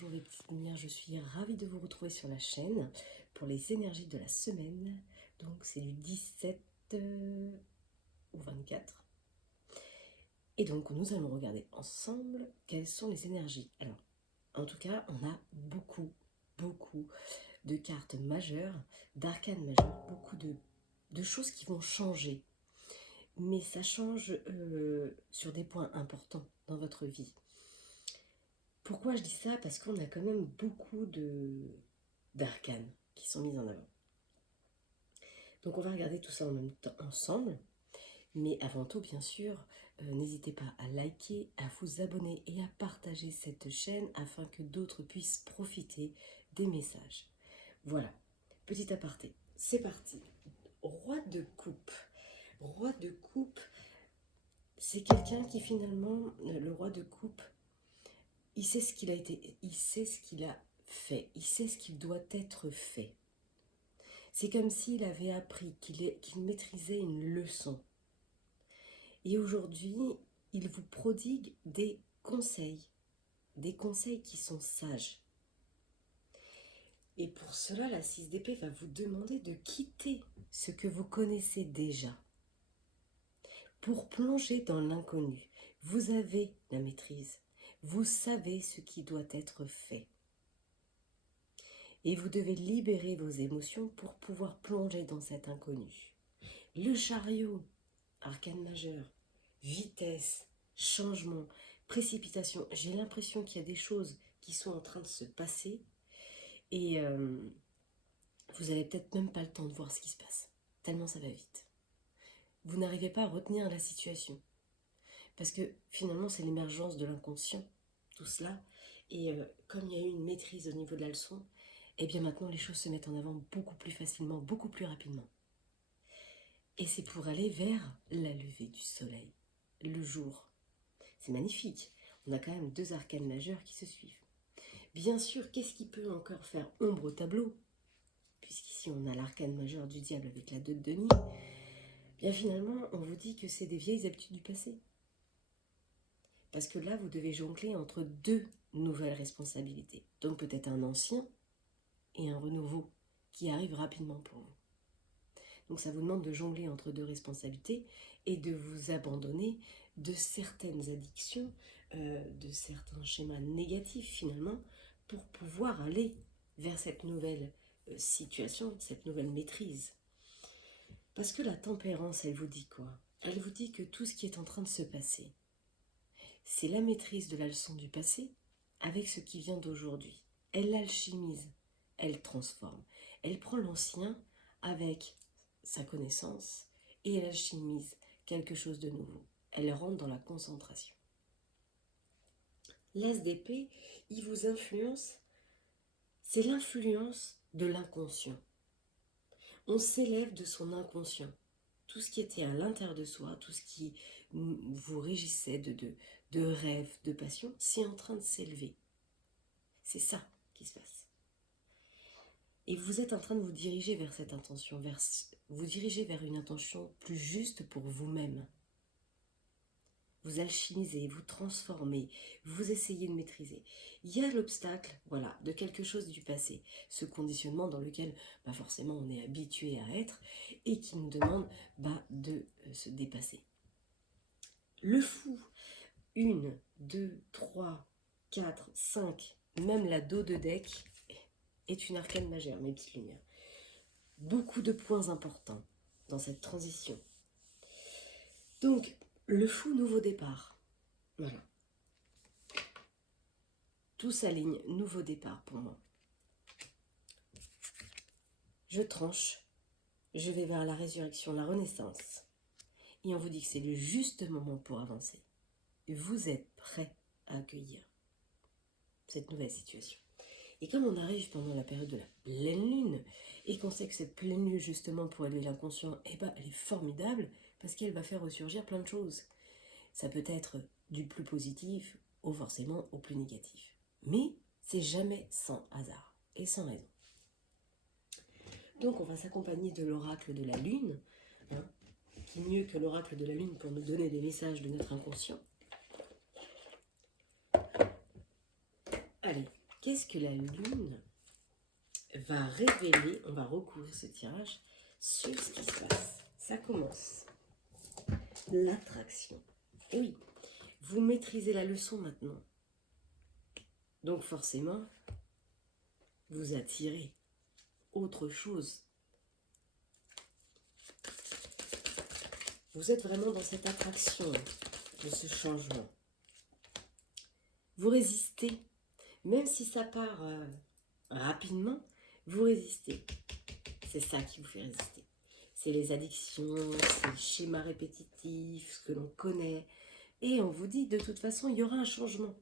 bonjour les petites lumières, je suis ravie de vous retrouver sur la chaîne pour les énergies de la semaine. Donc c'est du 17 au 24. Et donc nous allons regarder ensemble quelles sont les énergies. Alors, en tout cas, on a beaucoup de cartes majeures, d'arcanes majeures, beaucoup de choses qui vont changer. Mais ça change sur des points importants dans votre vie. Pourquoi je dis ça? Parce qu'on a quand même beaucoup d'arcanes qui sont mises en avant. Donc on va regarder tout ça en même temps ensemble. Mais avant tout, bien sûr, n'hésitez pas à liker, à vous abonner et à partager cette chaîne afin que d'autres puissent profiter des messages. Voilà, petit aparté, c'est parti. Roi de coupe. Roi de coupe, c'est quelqu'un qui finalement, le roi de coupe, il sait ce qu'il a été, il sait ce qu'il a fait, il sait ce qui doit être fait. C'est comme s'il avait appris, qu'il maîtrisait une leçon. Et aujourd'hui, il vous prodigue des conseils qui sont sages. Et pour cela, la 6 d'épée va vous demander de quitter ce que vous connaissez déjà pour plonger dans l'inconnu. Vous avez la maîtrise, vous savez ce qui doit être fait. Et vous devez libérer vos émotions pour pouvoir plonger dans cet inconnu. Le chariot, arcane majeur, vitesse, changement, précipitation. J'ai l'impression qu'il y a des choses qui sont en train de se passer et vous n'avez peut-être même pas le temps de voir ce qui se passe, tellement ça va vite. Vous n'arrivez pas à retenir la situation parce que finalement c'est l'émergence de l'inconscient, tout cela. Et comme il y a eu une maîtrise au niveau de la leçon, et bien maintenant les choses se mettent en avant beaucoup plus facilement, beaucoup plus rapidement. Et c'est pour aller vers la levée du soleil, le jour. C'est magnifique. On a quand même deux arcanes majeures qui se suivent. Bien sûr, qu'est-ce qui peut encore faire ombre au tableau? Puisqu'ici on a l'arcane majeur du diable avec la 2 de denier. Bien finalement, on vous dit que c'est des vieilles habitudes du passé. Parce que là, vous devez jongler entre deux nouvelles responsabilités. Donc peut-être un ancien et un renouveau qui arrive rapidement pour vous. Donc ça vous demande de jongler entre deux responsabilités et de vous abandonner de certaines addictions, de certains schémas négatifs finalement, pour pouvoir aller vers cette nouvelle situation, cette nouvelle maîtrise. Parce que la tempérance, elle vous dit quoi? Elle vous dit que tout ce qui est en train de se passer, c'est la maîtrise de la leçon du passé avec ce qui vient d'aujourd'hui. Elle l'alchimise, elle transforme. Elle prend l'ancien avec sa connaissance et elle alchimise quelque chose de nouveau. Elle rentre dans la concentration. L'as d'épée, il vous influence, c'est l'influence de l'inconscient. On s'élève de son inconscient. Tout ce qui était à l'intérieur de soi, tout ce qui vous régissait de rêve, de passion, c'est en train de s'élever. C'est ça qui se passe. Et vous êtes en train de vous diriger vers cette intention, vous dirigez vers une intention plus juste pour vous-même. Vous alchimisez, vous transformez, vous essayez de maîtriser. Il y a l'obstacle, voilà, de quelque chose du passé, ce conditionnement dans lequel forcément on est habitué à être et qui nous demande de se dépasser. Le fou, 1, 2, 3, 4, 5, même la dos de deck est une arcane majeure, mes petites lumières. Beaucoup de points importants dans cette transition. Donc, le fou, nouveau départ. Voilà. Tout s'aligne, nouveau départ pour moi. Je tranche, je vais vers la résurrection, la renaissance. Et on vous dit que c'est le juste moment pour avancer. Vous êtes prêt à accueillir cette nouvelle situation. Et comme on arrive pendant la période de la pleine lune, et qu'on sait que cette pleine lune, justement, pour élever l'inconscient, elle est formidable, parce qu'elle va faire ressurgir plein de choses. Ça peut être du plus positif, ou forcément au plus négatif. Mais c'est jamais sans hasard, et sans raison. Donc on va s'accompagner de l'oracle de la lune, qui est mieux que l'oracle de la lune pour nous donner des messages de notre inconscient. Allez, Qu'est-ce que la Lune va révéler? On va recouvrir ce tirage sur ce qui se passe. Ça commence. L'attraction. Et oui, vous maîtrisez la leçon maintenant. Donc forcément, vous attirez autre chose. Vous êtes vraiment dans cette attraction de ce changement. Vous résistez, même si ça part rapidement, vous résistez. C'est ça qui vous fait résister. C'est les addictions, c'est les schémas répétitifs, ce que l'on connaît. Et on vous dit, de toute façon, il y aura un changement.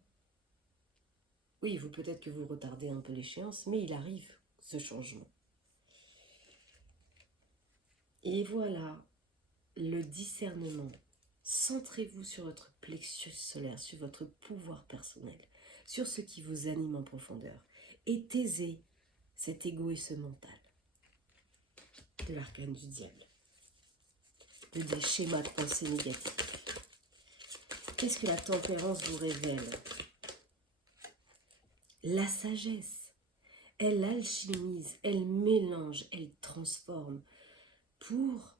Oui, vous peut-être que vous retardez un peu l'échéance, mais il arrive, ce changement. Et voilà, le discernement. Centrez-vous sur votre plexus solaire, sur votre pouvoir personnel, sur ce qui vous anime en profondeur. Et taisez cet égoïsme mental de l'arcane du diable, de des schémas de pensée négatifs. Qu'est-ce que la tempérance vous révèle? La sagesse. Elle alchimise, elle mélange, elle transforme pour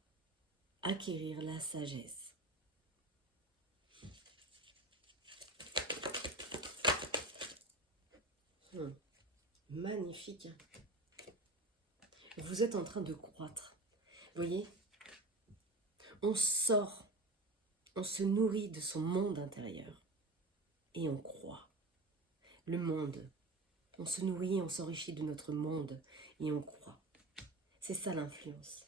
acquérir la sagesse. Magnifique. Vous êtes en train de croître. Vous voyez, on sort, on se nourrit de son monde intérieur et on croît. Le monde, on se nourrit, on s'enrichit de notre monde et on croît. C'est ça l'influence.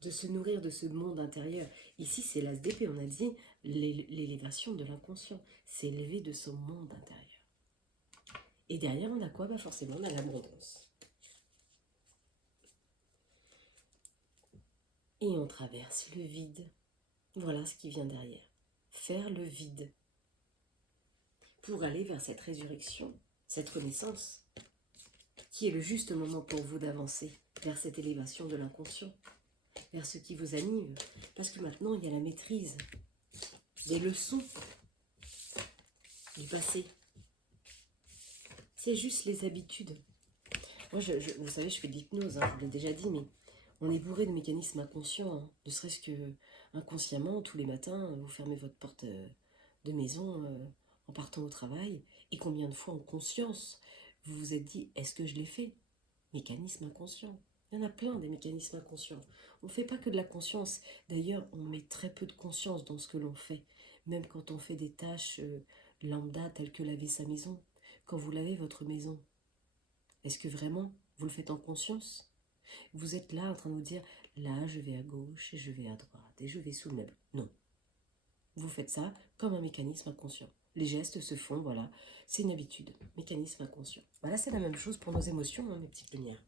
De se nourrir de ce monde intérieur. Ici, c'est l'ASDP, on a dit l'élévation de l'inconscient. S'élever de son monde intérieur. Et derrière, on a quoi? Forcément, on a l'abondance. Et on traverse le vide. Voilà ce qui vient derrière. Faire le vide. Pour aller vers cette résurrection, cette renaissance, qui est le juste moment pour vous d'avancer vers cette élévation de l'inconscient, vers ce qui vous anime. Parce que maintenant, il y a la maîtrise des leçons du passé. C'est juste les habitudes. Moi, vous savez, je fais de l'hypnose, je vous l'ai déjà dit, mais on est bourré de mécanismes inconscients. Ne serait-ce que inconsciemment, tous les matins, vous fermez votre porte de maison en partant au travail. Et combien de fois en conscience, vous vous êtes dit, est-ce que je l'ai fait? Mécanisme inconscient. Il y en a plein des mécanismes inconscients. On ne fait pas que de la conscience. D'ailleurs, on met très peu de conscience dans ce que l'on fait. Même quand on fait des tâches lambda telles que laver sa maison. Quand vous lavez votre maison, est-ce que vraiment vous le faites en conscience? Vous êtes là en train de vous dire, là je vais à gauche et je vais à droite et je vais sous le meuble. Non. Vous faites ça comme un mécanisme inconscient. Les gestes se font, voilà, c'est une habitude, mécanisme inconscient. Voilà, c'est la même chose pour nos émotions, mes petites lumières.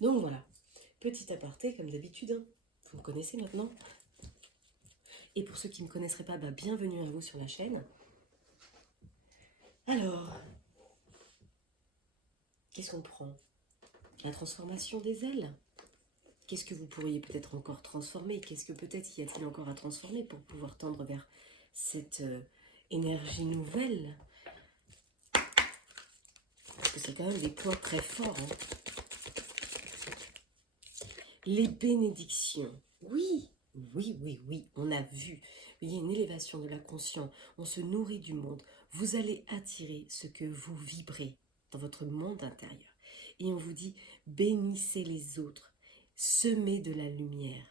Donc voilà, petit aparté comme d'habitude, vous me connaissez maintenant. Et pour ceux qui ne me connaisseraient pas, bienvenue à vous sur la chaîne. Alors, qu'est-ce qu'on prend? La transformation des ailes. Qu'est-ce que vous pourriez peut-être encore transformer? Qu'est-ce que peut-être y a-t-il encore à transformer pour pouvoir tendre vers cette énergie nouvelle? Parce que c'est quand même des points très forts. Les bénédictions. Oui, oui, oui, oui, on a vu. Il y a une élévation de l'inconscient. On se nourrit du monde. Vous allez attirer ce que vous vibrez dans votre monde intérieur. Et on vous dit, bénissez les autres. Semez de la lumière.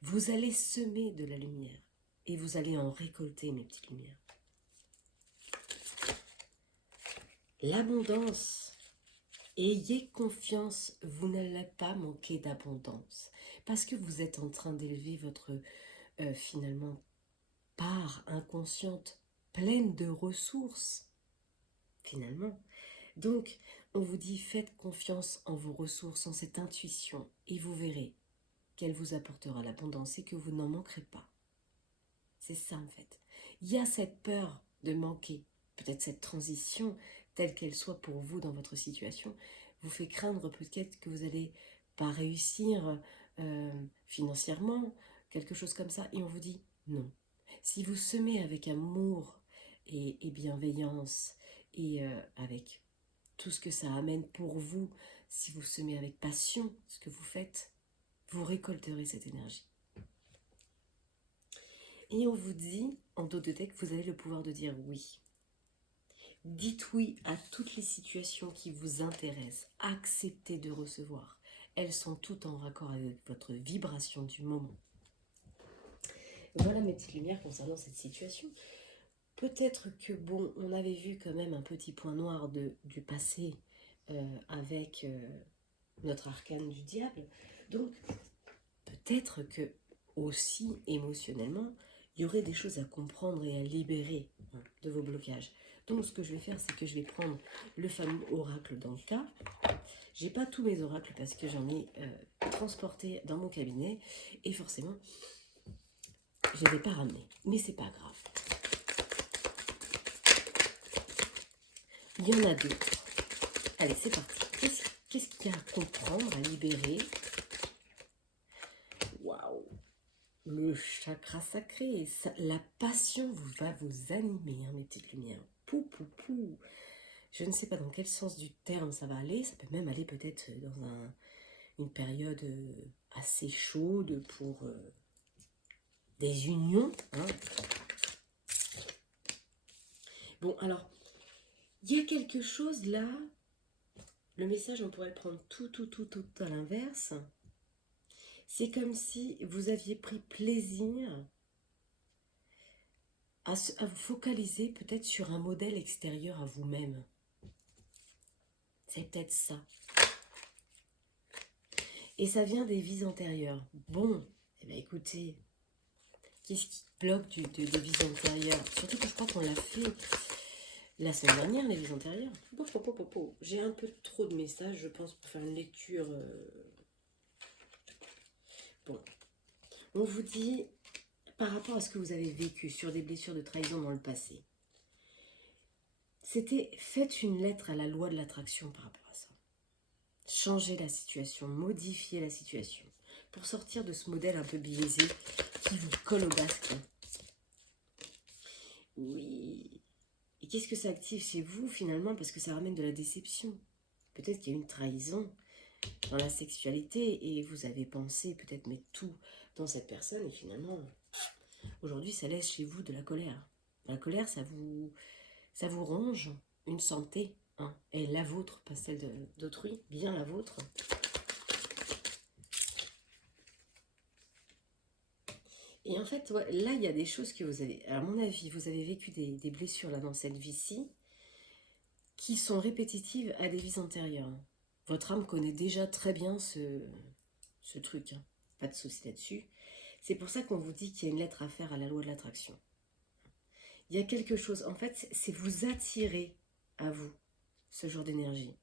Vous allez semer de la lumière et vous allez en récolter, mes petites lumières. L'abondance. Ayez confiance, vous n'allez pas manquer d'abondance parce que vous êtes en train d'élever votre, finalement, part inconsciente pleine de ressources, finalement. Donc, on vous dit, faites confiance en vos ressources, en cette intuition et vous verrez qu'elle vous apportera l'abondance et que vous n'en manquerez pas. C'est ça en fait. Il y a cette peur de manquer. Peut-être cette transition, telle qu'elle soit pour vous dans votre situation, vous fait craindre peut-être que vous n'allez pas réussir financièrement, quelque chose comme ça. Et on vous dit non. Si vous semez avec amour et bienveillance et avec tout ce que ça amène pour vous, si vous semez avec passion ce que vous faites, vous récolterez cette énergie. Et on vous dit, en dos de deck, vous avez le pouvoir de dire oui. Dites oui à toutes les situations qui vous intéressent. Acceptez de recevoir. Elles sont toutes en raccord avec votre vibration du moment. Voilà mes petites lumières concernant cette situation. Peut-être que, bon, on avait vu quand même un petit point noir du passé avec notre arcane du diable. Donc, peut-être que, aussi émotionnellement, il y aurait des choses à comprendre et à libérer de vos blocages. Donc, ce que je vais faire, c'est que je vais prendre le fameux oracle dans le cas. J'ai pas tous mes oracles parce que j'en ai transporté dans mon cabinet et forcément, je les ai pas ramenés. Mais c'est pas grave. Il y en a d'autres. Allez, c'est parti. Qu'est-ce qu'il y a à comprendre, à libérer? Waouh! Le chakra sacré, la passion va vous animer, hein, mes petites lumières. Pou, pou, pou. Je ne sais pas dans quel sens du terme ça va aller. Ça peut même aller peut-être dans une période assez chaude pour des unions. Hein. Bon, alors, il y a quelque chose là. Le message, on pourrait le prendre tout à l'inverse. C'est comme si vous aviez pris plaisir à vous focaliser peut-être sur un modèle extérieur à vous-même. C'est peut-être ça. Et ça vient des vies antérieures. Bon, eh bien écoutez, qu'est-ce qui bloque des vies antérieures? Surtout que je crois qu'on l'a fait la semaine dernière, les vies antérieures. J'ai un peu trop de messages, je pense, pour faire une lecture. Bon, on vous dit, par rapport à ce que vous avez vécu sur des blessures de trahison dans le passé, c'était faites une lettre à la loi de l'attraction par rapport à ça. Changez la situation, modifiez la situation pour sortir de ce modèle un peu biaisé qui vous colle au basque. Oui. Et qu'est-ce que ça active chez vous finalement? Parce que ça ramène de la déception. Peut-être qu'il y a une trahison dans la sexualité et vous avez pensé peut-être mettre tout dans cette personne et finalement, aujourd'hui, ça laisse chez vous de la colère. La colère, ça vous ronge une santé. Hein, et la vôtre, pas celle d'autrui, bien la vôtre. Et en fait, ouais, là, il y a des choses que vous avez... À mon avis, vous avez vécu des blessures là dans cette vie-ci qui sont répétitives à des vies antérieures. Votre âme connaît déjà très bien ce truc. Hein. Pas de souci là-dessus. C'est pour ça qu'on vous dit qu'il y a une lettre à faire à la loi de l'attraction. Il y a quelque chose... En fait, c'est vous attirer à vous ce genre d'énergie.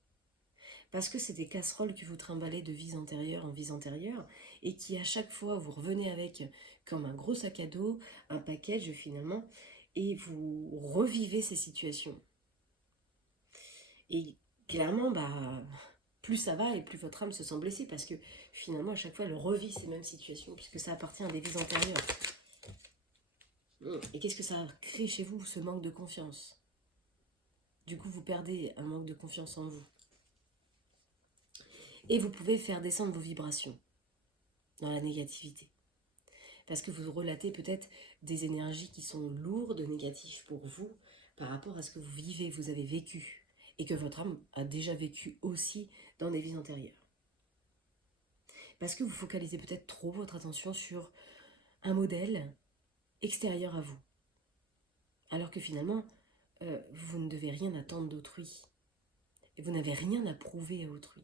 Parce que c'est des casseroles que vous trimballez de vies antérieures en vies antérieures et qui à chaque fois vous revenez avec comme un gros sac à dos, un package finalement, et vous revivez ces situations. Et clairement, plus ça va et plus votre âme se sent blessée parce que finalement à chaque fois elle revit ces mêmes situations puisque ça appartient à des vies antérieures. Et qu'est-ce que ça crée chez vous, ce manque de confiance? Du coup vous perdez un manque de confiance en vous. Et vous pouvez faire descendre vos vibrations dans la négativité. Parce que vous relatez peut-être des énergies qui sont lourdes, négatives pour vous, par rapport à ce que vous vivez, vous avez vécu, et que votre âme a déjà vécu aussi dans des vies antérieures. Parce que vous focalisez peut-être trop votre attention sur un modèle extérieur à vous. Alors que finalement, vous ne devez rien attendre d'autrui. Et vous n'avez rien à prouver à autrui.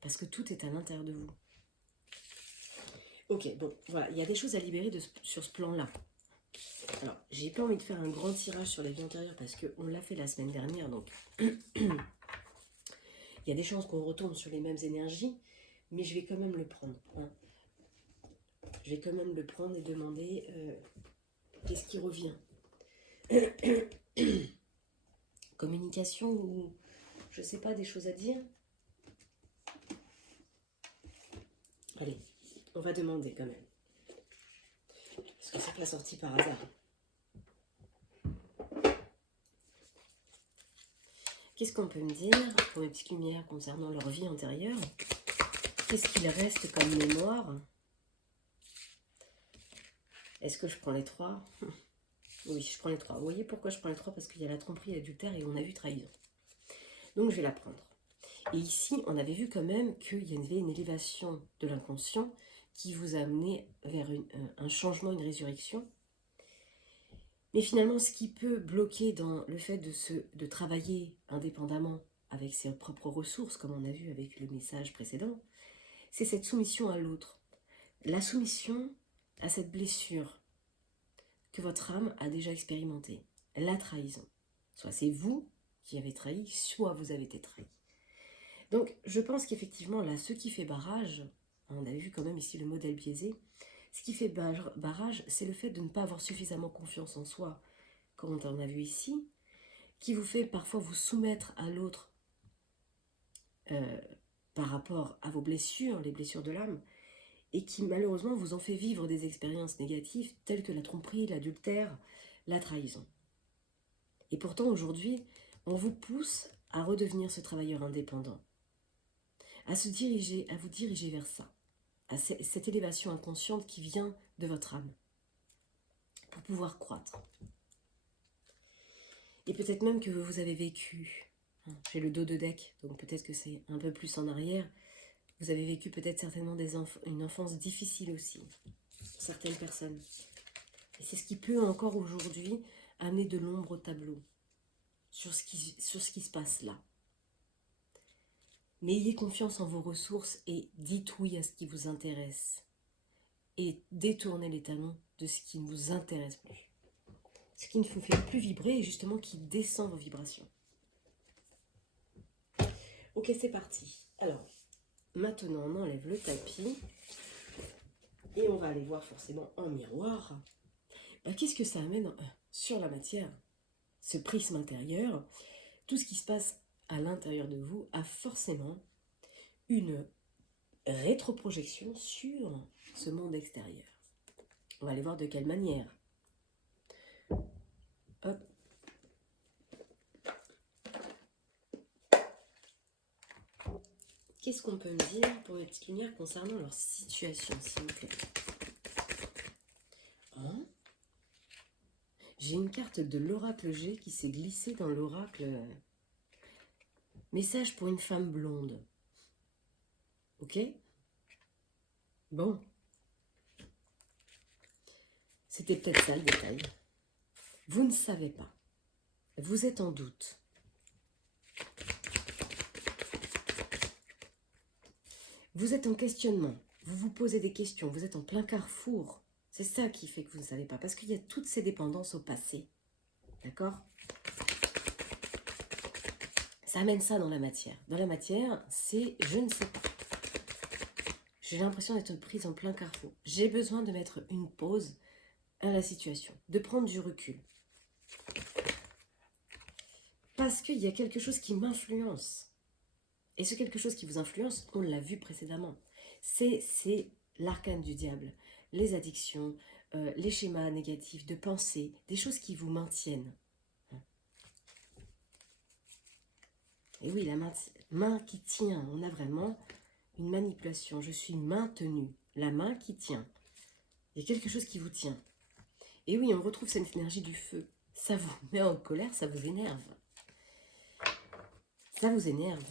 Parce que tout est à l'intérieur de vous. Ok, bon, voilà, il y a des choses à libérer sur ce plan-là. Alors, j'ai pas envie de faire un grand tirage sur les vies antérieures parce qu'on l'a fait la semaine dernière, donc il y a des chances qu'on retombe sur les mêmes énergies, mais je vais quand même le prendre. Hein. Je vais quand même le prendre et demander qu'est-ce qui revient. Communication ou, je sais pas, des choses à dire. Allez, on va demander quand même. Parce que c'est pas sorti par hasard. Qu'est-ce qu'on peut me dire pour mes petites lumières concernant leur vie antérieure? Qu'est-ce qu'il reste comme mémoire? Est-ce que je prends les 3? Oui, je prends les 3. Vous voyez pourquoi je prends les 3? Parce qu'il y a la tromperie, l'adultère et on a vu trahison. Donc je vais la prendre. Et ici, on avait vu quand même qu'il y avait une élévation de l'inconscient qui vous a amené vers un changement, une résurrection. Mais finalement, ce qui peut bloquer dans le fait de travailler indépendamment avec ses propres ressources, comme on a vu avec le message précédent, c'est cette soumission à l'autre. La soumission à cette blessure que votre âme a déjà expérimentée, la trahison. Soit c'est vous qui avez trahi, soit vous avez été trahi. Donc je pense qu'effectivement, là, ce qui fait barrage, on avait vu quand même ici le modèle biaisé, ce qui fait barrage, c'est le fait de ne pas avoir suffisamment confiance en soi, comme on a vu ici, qui vous fait parfois vous soumettre à l'autre par rapport à vos blessures, les blessures de l'âme, et qui malheureusement vous en fait vivre des expériences négatives telles que la tromperie, l'adultère, la trahison. Et pourtant aujourd'hui, on vous pousse à redevenir ce travailleur indépendant, à vous diriger vers ça, à cette élévation inconsciente qui vient de votre âme, pour pouvoir croître. Et peut-être même que vous avez vécu, j'ai le dos de deck, donc peut-être que c'est un peu plus en arrière, vous avez vécu peut-être certainement une enfance difficile aussi, pour certaines personnes. Et c'est ce qui peut encore aujourd'hui amener de l'ombre au tableau, sur ce qui se passe là. Mais ayez confiance en vos ressources et dites oui à ce qui vous intéresse. Et détournez les talons de ce qui ne vous intéresse plus. Ce qui ne vous fait plus vibrer et justement qui descend vos vibrations. Ok, c'est parti. Alors, maintenant on enlève le tapis et on va aller voir forcément en miroir. Qu'est-ce que ça amène sur la matière? Ce prisme intérieur, tout ce qui se passe à l'intérieur de vous a forcément une rétroprojection sur ce monde extérieur. On va aller voir de quelle manière. Hop. Qu'est-ce qu'on peut me dire pour mes petites lumières concernant leur situation, s'il vous plaît? J'ai une carte de l'oracle G qui s'est glissée dans l'oracle. Message pour une femme blonde. Ok? Bon. C'était peut-être ça le détail. Vous ne savez pas. Vous êtes en doute. Vous êtes en questionnement. Vous vous posez des questions. Vous êtes en plein carrefour. C'est ça qui fait que vous ne savez pas. Parce qu'il y a toutes ces dépendances au passé. D'accord? Ça amène ça dans la matière. Dans la matière, c'est je ne sais pas. J'ai l'impression d'être prise en plein carrefour. J'ai besoin de mettre une pause à la situation, de prendre du recul. Parce qu'il y a quelque chose qui m'influence. Et ce quelque chose qui vous influence, on l'a vu précédemment. C'est l'arcane du diable, les addictions, les schémas négatifs de pensée, des choses qui vous maintiennent. Et oui, la main qui tient, on a vraiment une manipulation. Je suis maintenue, la main qui tient. Il y a quelque chose qui vous tient. Et oui, on retrouve cette énergie du feu. Ça vous met en colère, ça vous énerve. Ça vous énerve.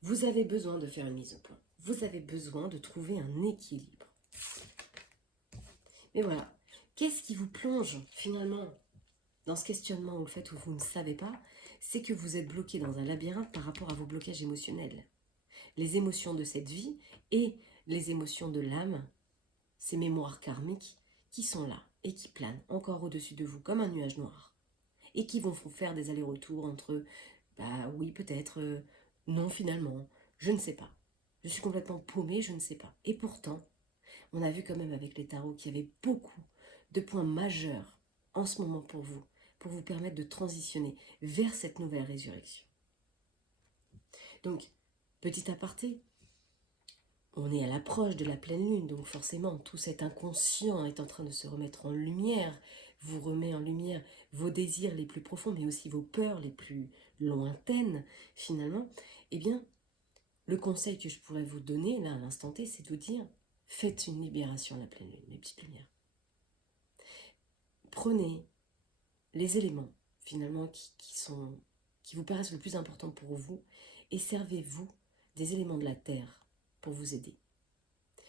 Vous avez besoin de faire une mise au point. Vous avez besoin de trouver un équilibre. Mais voilà, qu'est-ce qui vous plonge finalement dans ce questionnement ou le fait où vous ne savez pas? C'est que vous êtes bloqué dans un labyrinthe par rapport à vos blocages émotionnels. Les émotions de cette vie et les émotions de l'âme, ces mémoires karmiques qui sont là et qui planent encore au-dessus de vous comme un nuage noir. Et qui vont vous faire des allers-retours entre oui peut-être, non finalement, je ne sais pas. Je suis complètement paumée, je ne sais pas. Et pourtant, on a vu quand même avec les tarots qu'il y avait beaucoup de points majeurs en ce moment pour vous permettre de transitionner vers cette nouvelle résurrection. Donc, petit aparté, on est à l'approche de la pleine lune, donc forcément tout cet inconscient est en train de se remettre en lumière, vous remet en lumière vos désirs les plus profonds, mais aussi vos peurs les plus lointaines, finalement, eh bien, le conseil que je pourrais vous donner, là, à l'instant T, c'est de vous dire, faites une libération à la pleine lune, mes petites lumières. Prenez les éléments, finalement, qui vous paraissent le plus important pour vous, et servez-vous des éléments de la Terre pour vous aider.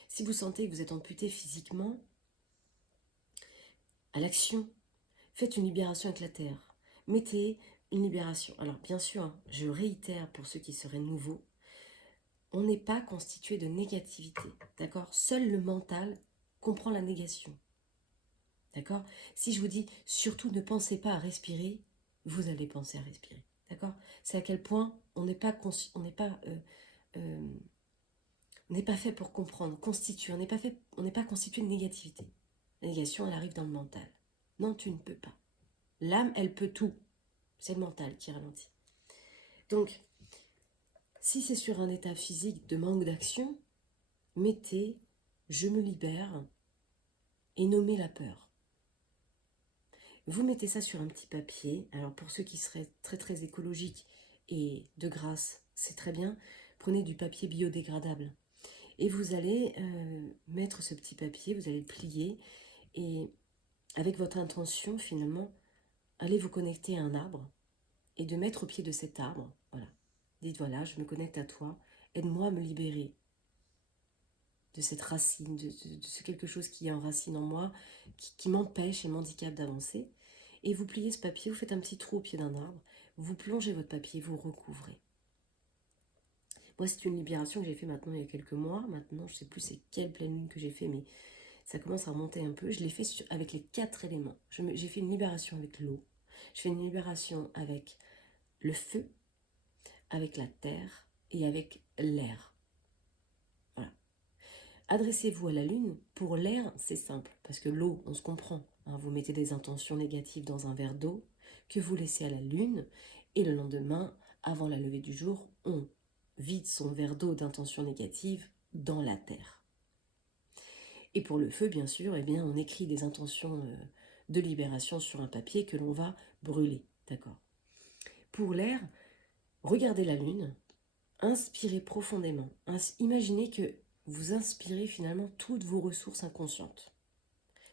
Si vous sentez que vous êtes amputé physiquement, à l'action, faites une libération avec la Terre. Mettez une libération. Alors bien sûr, hein, je réitère pour ceux qui seraient nouveaux, on n'est pas constitué de négativité, d'accord? Seul le mental comprend la négation, d'accord? Si je vous dis, surtout ne pensez pas à respirer, vous allez penser à respirer, d'accord? C'est à quel point on n'est pas, euh, on n'est pas fait pour comprendre, constituer, on n'est pas constitué de négativité. La négation, elle arrive dans le mental. Non, tu ne peux pas. L'âme, elle peut tout. C'est le mental qui ralentit. Donc, si c'est sur un état physique de manque d'action, mettez « je me libère » et nommez la peur. Vous mettez ça sur un petit papier. Alors pour ceux qui seraient très très écologiques et de grâce, c'est très bien. Prenez du papier biodégradable. Et vous allez mettre ce petit papier, vous allez le plier et avec votre intention finalement, allez vous connecter à un arbre et de mettre au pied de cet arbre, voilà. Dites voilà, je me connecte à toi, aide-moi à me libérer de cette racine, de ce quelque chose qui est en racine en moi, qui m'empêche et m'handicape d'avancer. Et vous pliez ce papier, vous faites un petit trou au pied d'un arbre, vous plongez votre papier, vous recouvrez. Moi, c'est une libération que j'ai fait maintenant il y a quelques mois. Maintenant, je ne sais plus c'est quelle pleine lune que j'ai fait, mais ça commence à remonter un peu. Je l'ai fait avec les 4 éléments. J'ai fait une libération avec l'eau. Je fais une libération avec le feu, avec la terre et avec l'air. Voilà. Adressez-vous à la lune. Pour l'air, c'est simple, parce que l'eau, on se comprend. Hein, vous mettez des intentions négatives dans un verre d'eau que vous laissez à la lune, et le lendemain, avant la levée du jour, on vide son verre d'eau d'intentions négatives dans la terre. Et pour le feu, bien sûr, eh bien, on écrit des intentions de libération sur un papier que l'on va brûler. D'accord. Pour l'air, regardez la lune, inspirez profondément. Imaginez que vous inspirez finalement toutes vos ressources inconscientes.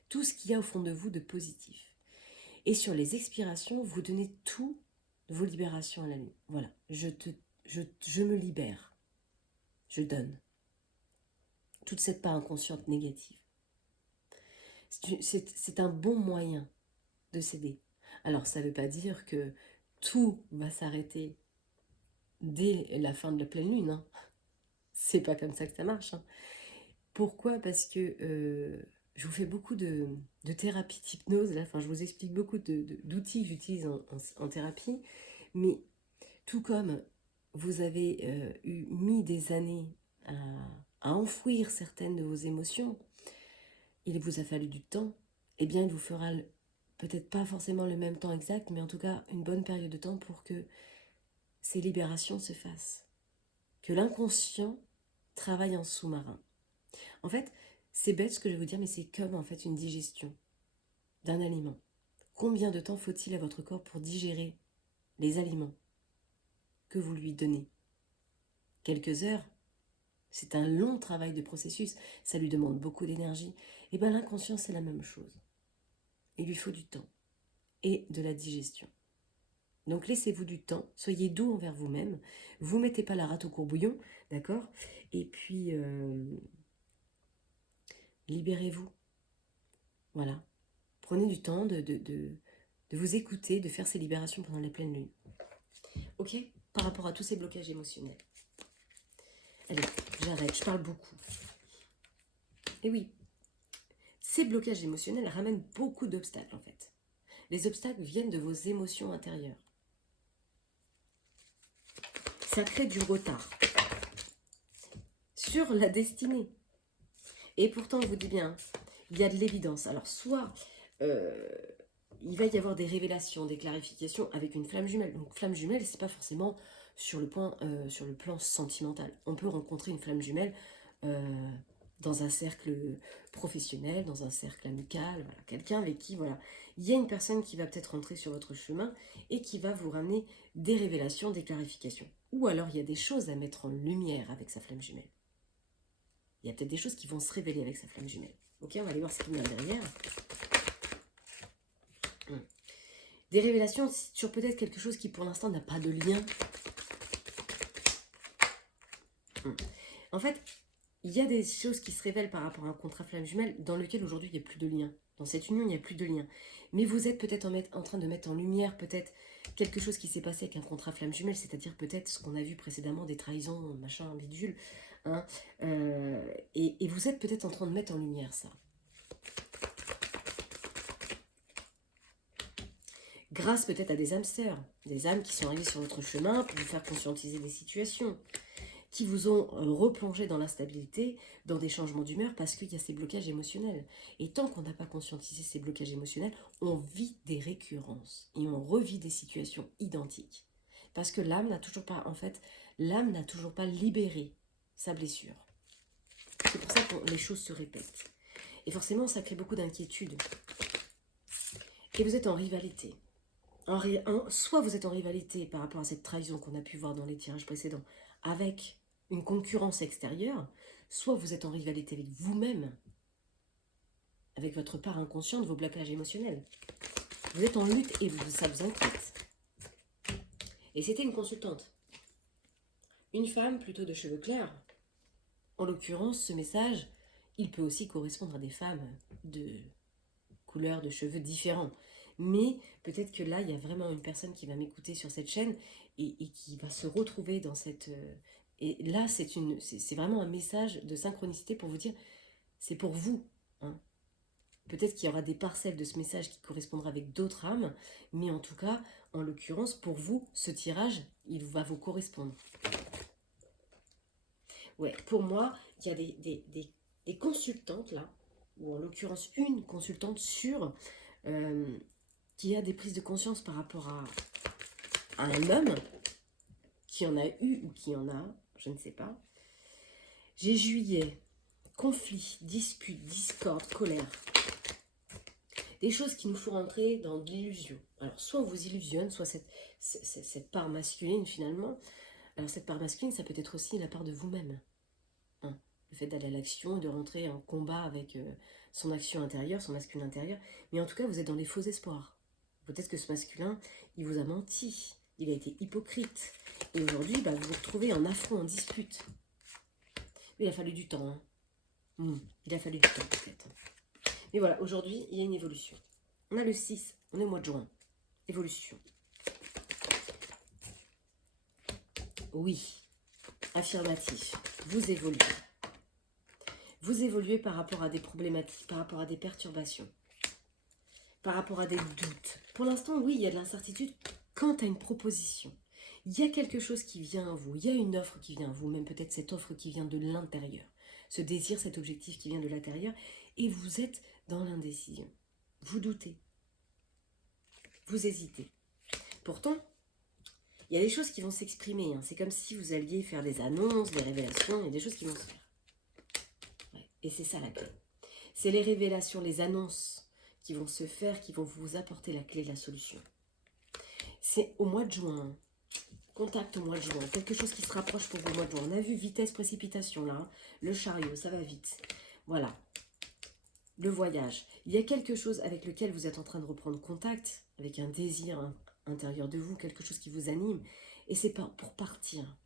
Tout ce qu'il y a au fond de vous de positif. Et sur les expirations, vous donnez toutes vos libérations à la lune. Voilà, je me libère. Je donne. Toute cette part inconsciente négative. C'est un bon moyen de s'aider. Alors, ça ne veut pas dire que tout va s'arrêter dès la fin de la pleine lune. Hein. C'est pas comme ça que ça marche. Hein. Pourquoi? Parce que je vous fais beaucoup de thérapie d'hypnose. Là. Enfin, je vous explique beaucoup d'outils que j'utilise en thérapie. Mais tout comme vous avez mis des années à enfouir certaines de vos émotions, il vous a fallu du temps, eh bien il vous fera peut-être pas forcément le même temps exact, mais en tout cas une bonne période de temps pour que ces libérations se fassent. Que l'inconscient travaille en sous-marin. En fait, c'est bête ce que je vais vous dire, mais c'est comme en fait une digestion d'un aliment. Combien de temps faut-il à votre corps pour digérer les aliments que vous lui donnez? Quelques heures? C'est un long travail de processus, ça lui demande beaucoup d'énergie. Et bien l'inconscient, c'est la même chose. Il lui faut du temps et de la digestion. Donc laissez-vous du temps, soyez doux envers vous-même, vous mettez pas la rate au courbouillon, d'accord? Et puis, libérez-vous. Voilà. Prenez du temps de vous écouter, de faire ces libérations pendant les pleines lunes. Ok? Par rapport à tous ces blocages émotionnels. Allez, j'arrête, je parle beaucoup. Et oui, ces blocages émotionnels ramènent beaucoup d'obstacles en fait. Les obstacles viennent de vos émotions intérieures. Ça crée du retard sur la destinée. Et pourtant, je vous dis bien, il y a de l'évidence. Alors, soit il va y avoir des révélations, des clarifications avec une flamme jumelle. Donc, flamme jumelle, c'est pas forcément sur le plan sentimental. On peut rencontrer une flamme jumelle dans un cercle professionnel, dans un cercle amical, voilà, quelqu'un avec qui, voilà, il y a une personne qui va peut-être rentrer sur votre chemin et qui va vous ramener des révélations, des clarifications. Ou alors il y a des choses à mettre en lumière avec sa flamme jumelle. Il y a peut-être des choses qui vont se révéler avec sa flamme jumelle. Ok, on va aller voir ce qu'il y a derrière. Des révélations sur peut-être quelque chose qui pour l'instant n'a pas de lien. En fait, il y a des choses qui se révèlent par rapport à un contrat flamme jumelle dans lequel aujourd'hui il n'y a plus de lien. Dans cette union, il n'y a plus de lien. Mais vous êtes peut-être en train de mettre en lumière peut-être quelque chose qui s'est passé avec un contrat flamme jumelle, c'est-à-dire peut-être ce qu'on a vu précédemment, des trahisons, machin, bidule. Hein, et vous êtes peut-être en train de mettre en lumière ça. Grâce peut-être à des âmes sœurs, des âmes qui sont arrivées sur votre chemin pour vous faire conscientiser des situations, qui vous ont replongé dans l'instabilité, dans des changements d'humeur, parce qu'il y a ces blocages émotionnels. Et tant qu'on n'a pas conscientisé ces blocages émotionnels, on vit des récurrences et on revit des situations identiques. Parce que l'âme n'a toujours pas, en fait, l'âme n'a toujours pas libéré sa blessure. C'est pour ça que les choses se répètent. Et forcément, ça crée beaucoup d'inquiétude. Et vous êtes en rivalité. Soit vous êtes en rivalité par rapport à cette trahison qu'on a pu voir dans les tirages précédents, avec une concurrence extérieure, soit vous êtes en rivalité avec vous-même, avec votre part inconsciente, vos blocages émotionnels. Vous êtes en lutte et ça vous inquiète. Et c'était une consultante. Une femme plutôt de cheveux clairs. En l'occurrence, ce message, il peut aussi correspondre à des femmes de couleurs de cheveux différents. Mais peut-être que là, il y a vraiment une personne qui va m'écouter sur cette chaîne et qui va se retrouver dans cette... et là, c'est vraiment un message de synchronicité pour vous dire, c'est pour vous. Hein. Peut-être qu'il y aura des parcelles de ce message qui correspondra avec d'autres âmes, mais en tout cas, en l'occurrence, pour vous, ce tirage, il va vous correspondre. Ouais, pour moi, il y a des consultantes là, ou en l'occurrence une consultante sûre, qui a des prises de conscience par rapport à un homme qui en a eu ou qui en a, je ne sais pas. J'ai juillet, conflit, dispute, discorde, colère. Des choses qui nous font rentrer dans de l'illusion. Alors, soit on vous illusionne, soit cette part masculine finalement. Alors, cette part masculine, ça peut être aussi la part de vous-même. Hein. Le fait d'aller à l'action, de rentrer en combat avec son action intérieure, son masculin intérieur. Mais en tout cas, vous êtes dans les faux espoirs. Peut-être que ce masculin, il vous a menti, il a été hypocrite. Et aujourd'hui, vous vous retrouvez en affront, en dispute. Mais il a fallu du temps. Hein. Il a fallu du temps, peut-être. Mais voilà, aujourd'hui, il y a une évolution. On a le 6, on est au mois de juin. Évolution. Oui, affirmatif. Vous évoluez. Vous évoluez par rapport à des problématiques, par rapport à des perturbations, par rapport à des doutes. Pour l'instant, oui, il y a de l'incertitude quant à une proposition. Il y a quelque chose qui vient à vous, il y a une offre qui vient à vous, même peut-être cette offre qui vient de l'intérieur. Ce désir, cet objectif qui vient de l'intérieur, et vous êtes dans l'indécision. Vous doutez. Vous hésitez. Pourtant, il y a des choses qui vont s'exprimer. Hein. C'est comme si vous alliez faire des annonces, des révélations, il y a des choses qui vont se faire. Ouais. Et c'est ça la clé. C'est les révélations, les annonces qui vont se faire, qui vont vous apporter la clé de la solution. C'est au mois de juin. Contact au mois de juin. Quelque chose qui se rapproche pour vous au mois de juin. On a vu vitesse, précipitation là. Hein. Le chariot, ça va vite. Voilà. Le voyage. Il y a quelque chose avec lequel vous êtes en train de reprendre contact, avec un désir intérieur de vous, quelque chose qui vous anime. Et c'est pas pour partir.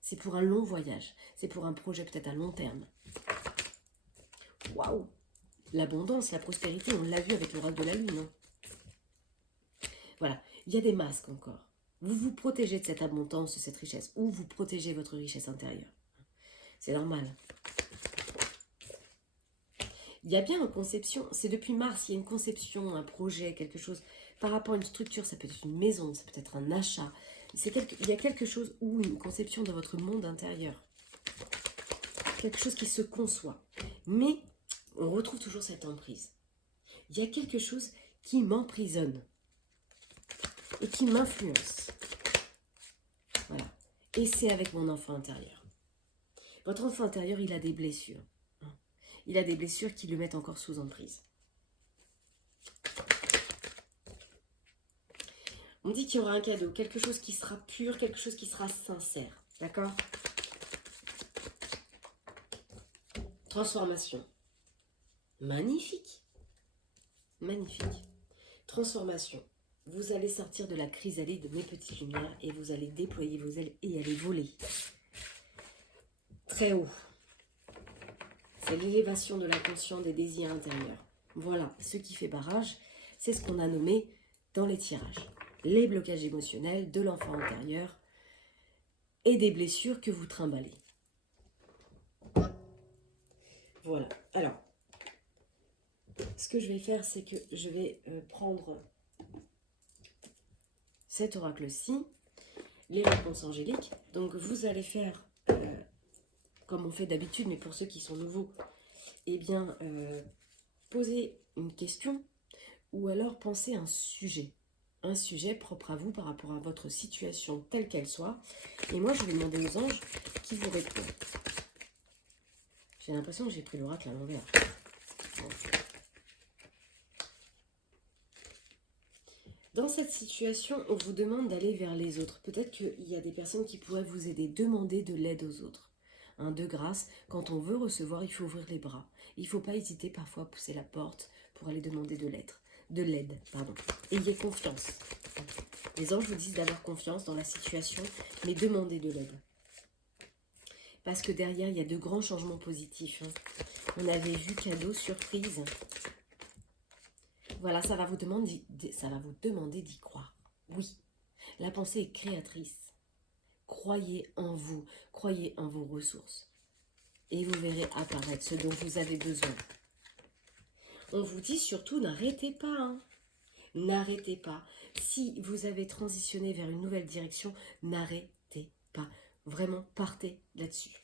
C'est pour un long voyage. C'est pour un projet peut-être à long terme. Waouh! L'abondance, la prospérité, on l'a vu avec l'oracle de la lune. Hein. Voilà. Il y a des masques encore. Vous vous protégez de cette abondance, de cette richesse, ou vous protégez votre richesse intérieure. C'est normal. Il y a bien une conception, c'est depuis mars, il y a une conception, un projet, quelque chose, par rapport à une structure, ça peut être une maison, ça peut être un achat. Il y a quelque chose ou une conception dans votre monde intérieur. Quelque chose qui se conçoit. Mais on retrouve toujours cette emprise. Il y a quelque chose qui m'emprisonne et qui m'influence. Voilà. Et c'est avec mon enfant intérieur. Votre enfant intérieur, il a des blessures. il a des blessures qui le mettent encore sous emprise. On dit qu'il y aura un cadeau, quelque chose qui sera pur, quelque chose qui sera sincère. D'accord? Transformation. Magnifique. Magnifique. Transformation. Vous allez sortir de la chrysalide, mes petites lumières, et vous allez déployer vos ailes et aller voler. Très haut. C'est l'élévation de la conscience des désirs intérieurs. Voilà, ce qui fait barrage, c'est ce qu'on a nommé dans les tirages. Les blocages émotionnels de l'enfant intérieur et des blessures que vous trimballez. Voilà. Alors, ce que je vais faire, c'est que je vais prendre cet oracle-ci, les réponses angéliques. Donc, vous allez faire, comme on fait d'habitude, mais pour ceux qui sont nouveaux, eh bien, poser une question ou alors penser un sujet propre à vous par rapport à votre situation telle qu'elle soit. Et moi, je vais demander aux anges qui vous répondent. J'ai l'impression que j'ai pris l'oracle à l'envers. Bon. Dans cette situation, on vous demande d'aller vers les autres. Peut-être qu'il y a des personnes qui pourraient vous aider. Demander de l'aide aux autres. De grâce, quand on veut recevoir, il faut ouvrir les bras. Il ne faut pas hésiter parfois à pousser la porte pour aller demander de l'aide. Ayez confiance. Les anges vous disent d'avoir confiance dans la situation, mais demandez de l'aide. Parce que derrière, il y a de grands changements positifs. On avait vu cadeau, surprise. Voilà, ça va vous demander d'y croire. Oui, la pensée est créatrice. Croyez en vous, croyez en vos ressources. Et vous verrez apparaître ce dont vous avez besoin. On vous dit surtout, n'arrêtez pas. N'arrêtez pas. Si vous avez transitionné vers une nouvelle direction, n'arrêtez pas. Vraiment, partez là-dessus.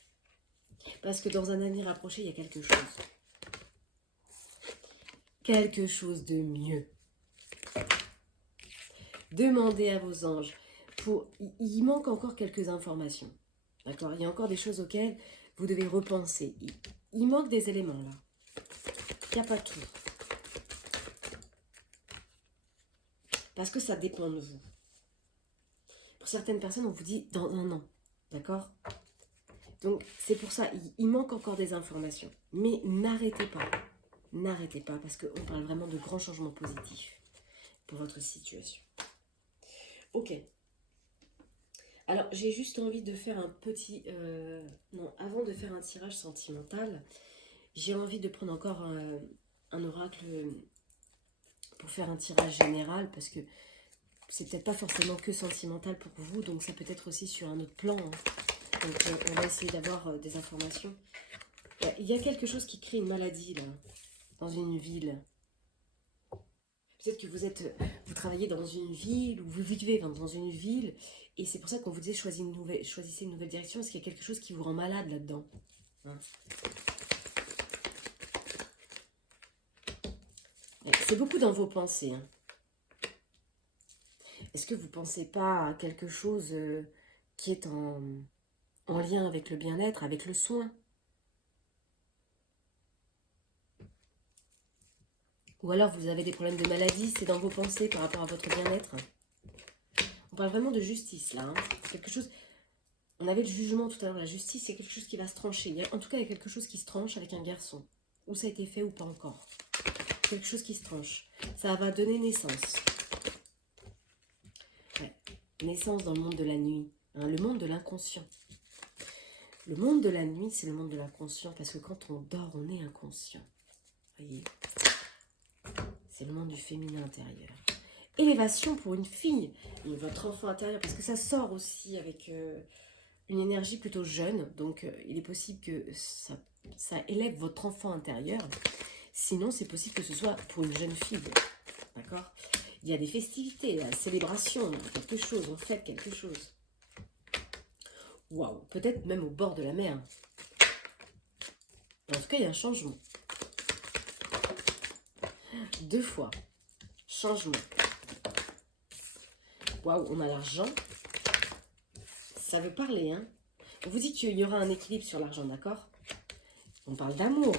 Parce que dans un avenir approché, il y a quelque chose. Quelque chose de mieux. Demandez à vos anges. Il manque encore quelques informations. D'accord? Il y a encore des choses auxquelles vous devez repenser. Il manque des éléments là. Il n'y a pas tout. Parce que ça dépend de vous. Pour certaines personnes, on vous dit dans un an. D'accord? Donc, c'est pour ça, il manque encore des informations. Mais n'arrêtez pas. N'arrêtez pas, parce qu'on parle vraiment de grands changements positifs pour votre situation. Ok. Alors, j'ai juste envie de faire un petit... non, avant de faire un tirage sentimental, j'ai envie de prendre encore un oracle pour faire un tirage général, parce que c'est peut-être pas forcément que sentimental pour vous, donc ça peut être aussi sur un autre plan. Donc, on va essayer d'avoir des informations. Il y a quelque chose qui crée une maladie, là, dans une ville. Peut-être que vous travaillez dans une ville, ou vous vivez dans une ville, et c'est pour ça qu'on vous disait choisissez une nouvelle direction, parce qu'il y a quelque chose qui vous rend malade là-dedans. C'est beaucoup dans vos pensées. Est-ce que vous ne pensez pas à quelque chose qui est en lien avec le bien-être, avec le soin? Ou alors vous avez des problèmes de maladie, c'est dans vos pensées par rapport à votre bien-être? On parle vraiment de justice là. Quelque chose. On avait le jugement tout à l'heure, la justice, c'est quelque chose qui va se trancher. En tout cas, il y a quelque chose qui se tranche avec un garçon. Ou ça a été fait ou pas encore. Quelque chose qui se tranche. Ça va donner naissance. Ouais. Naissance dans le monde de la nuit. Le monde de l'inconscient. Le monde de la nuit, c'est le monde de l'inconscient. Parce que quand on dort, on est inconscient. Voyez, c'est le monde du féminin intérieur. Élévation pour une fille. Votre enfant intérieur. Parce que ça sort aussi avec... une énergie plutôt jeune, donc il est possible que ça élève votre enfant intérieur. Sinon, c'est possible que ce soit pour une jeune fille, d'accord? Il y a des festivités, la célébration, quelque chose, on fête quelque chose. Waouh, peut-être même au bord de la mer. En tout cas, il y a un changement. 2 fois, changement. Waouh, on a l'argent. Ça veut parler, hein. On vous dit qu'il y aura un équilibre sur l'argent, d'accord? On parle d'amour.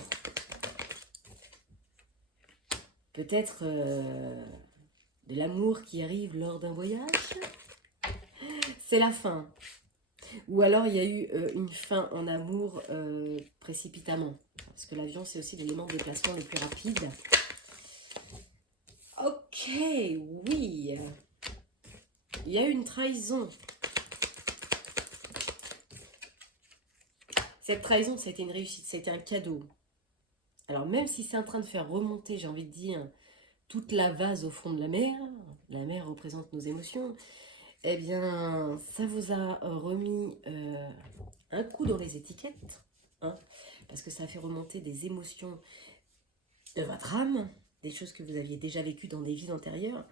Peut-être de l'amour qui arrive lors d'un voyage. C'est la fin. Ou alors il y a eu une fin en amour précipitamment. Parce que l'avion, c'est aussi l'élément de déplacement le plus rapide. Ok, oui. Il y a eu une trahison. Cette trahison, ça a été une réussite, ça a été un cadeau. Alors même si c'est en train de faire remonter, j'ai envie de dire, toute la vase au fond de la mer représente nos émotions, eh bien, ça vous a remis un coup dans les étiquettes, hein, parce que ça a fait remonter des émotions de votre âme, des choses que vous aviez déjà vécues dans des vies antérieures,